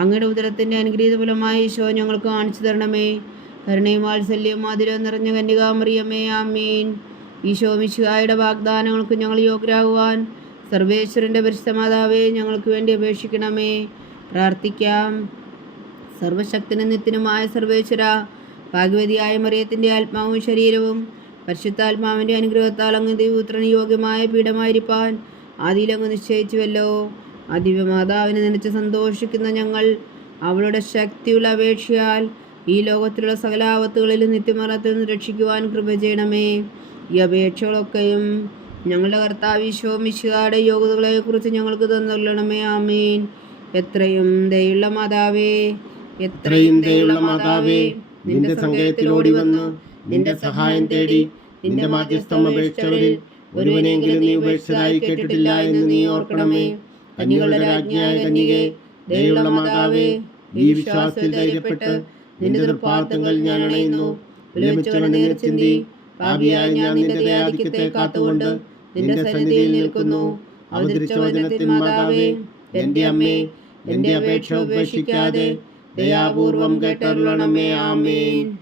അങ്ങയുടെ ഉദരത്തിൻ്റെ അനുഗ്രഹീത ഫലമായി ഈശോ ഞങ്ങൾക്ക് കാണിച്ചു തരണമേ. കരുണയും വാത്സല്യവും മാധുര്യവും നിറഞ്ഞ കന്യകാമറിയമേ. ആമീൻ. ഈശോ മിശിഹായുടെ വാഗ്ദാനങ്ങൾക്ക് ഞങ്ങൾ യോഗ്യരാകുവാൻ സർവേശ്വരൻ്റെ പരിശുദ്ധ മാതാവേ, ഞങ്ങൾക്ക് വേണ്ടി അപേക്ഷിക്കണമേ. പ്രാർത്ഥിക്കാം. സർവശക്തനും നിത്യനുമായ സർവേശ്വര, ഭാഗ്യവതിയായ മറിയത്തിൻ്റെ ആത്മാവും ശരീരവും പരിശുദ്ധാത്മാവിൻ്റെ അനുഗ്രഹത്താൽ അങ്ങ് ദൈവപുത്രന് യോഗ്യമായ പീഠമായിരിക്കാൻ ആദിയിലങ്ങ് നിശ്ചയിച്ചുവല്ലോ. ആ ദിവ്യമാതാവിനെ നനച്ച് സന്തോഷിക്കുന്ന ഞങ്ങൾ അവളുടെ ശക്തിയുള്ള അപേക്ഷയാൽ ഈ ലോകത്തിലുള്ള സകല ആപത്തുകളിലും നിത്യമരണത്തിൽ നിന്ന് രക്ഷിക്കുവാൻ കൃപ ചെയ്യണമേ. ഈ അപേക്ഷകളൊക്കെയും ഞങ്ങളുടെ കർത്താവ് ഈശോ മിശിഹായുടെ യോഗ്യതകളെക്കുറിച്ച് ഞങ്ങൾക്ക് തന്നുള്ളണമേ. ആമീൻ. എത്രയും ദയുള്ള മാതാവേ, എത്രയും ദയുള്ള മാതാവേ, നിന്റെ സങ്കേതത്തിൽ ഓടി വന്നു നിന്റെ സഹായം തേടി നിന്റെ മാധ്യസ്ഥം അപേക്ഷിച്ചവരിൽ ഒരുവനെങ്കിലും നീ ഉപേക്ഷിച്ചതായി കേട്ടിട്ടില്ല എന്ന് നീ ഓർക്കണമേ. കന്യകളുടെ രാജ്ഞിയായ കന്യകേ, ദയുള്ള മാതാവേ, ഈ വിശ്വാസത്തിൽ ധൈര്യപ്പെട്ട് നിന്റെ തൃപ്പാദങ്ങൾ ഞാൻ അണയുന്നു. വിലപിച്ച കണ്ണുനീർ ചിന്തി പാപിയായ ഞാൻ നിന്റെ ദയാധിക്യത്തെ കാത്തുകൊണ്ട് നിന്റെ സന്നിധിയിൽ നിൽക്കുന്നു. അവതരിച്ച വചനത്തിൻ മാതാവേ, എന്റെ അമ്മേ, എന്റെ അപേക്ഷ ഉപേക്ഷിക്കാതെ ദയാപൂർവം കേട്ടരുളണമേ. ആമേൻ.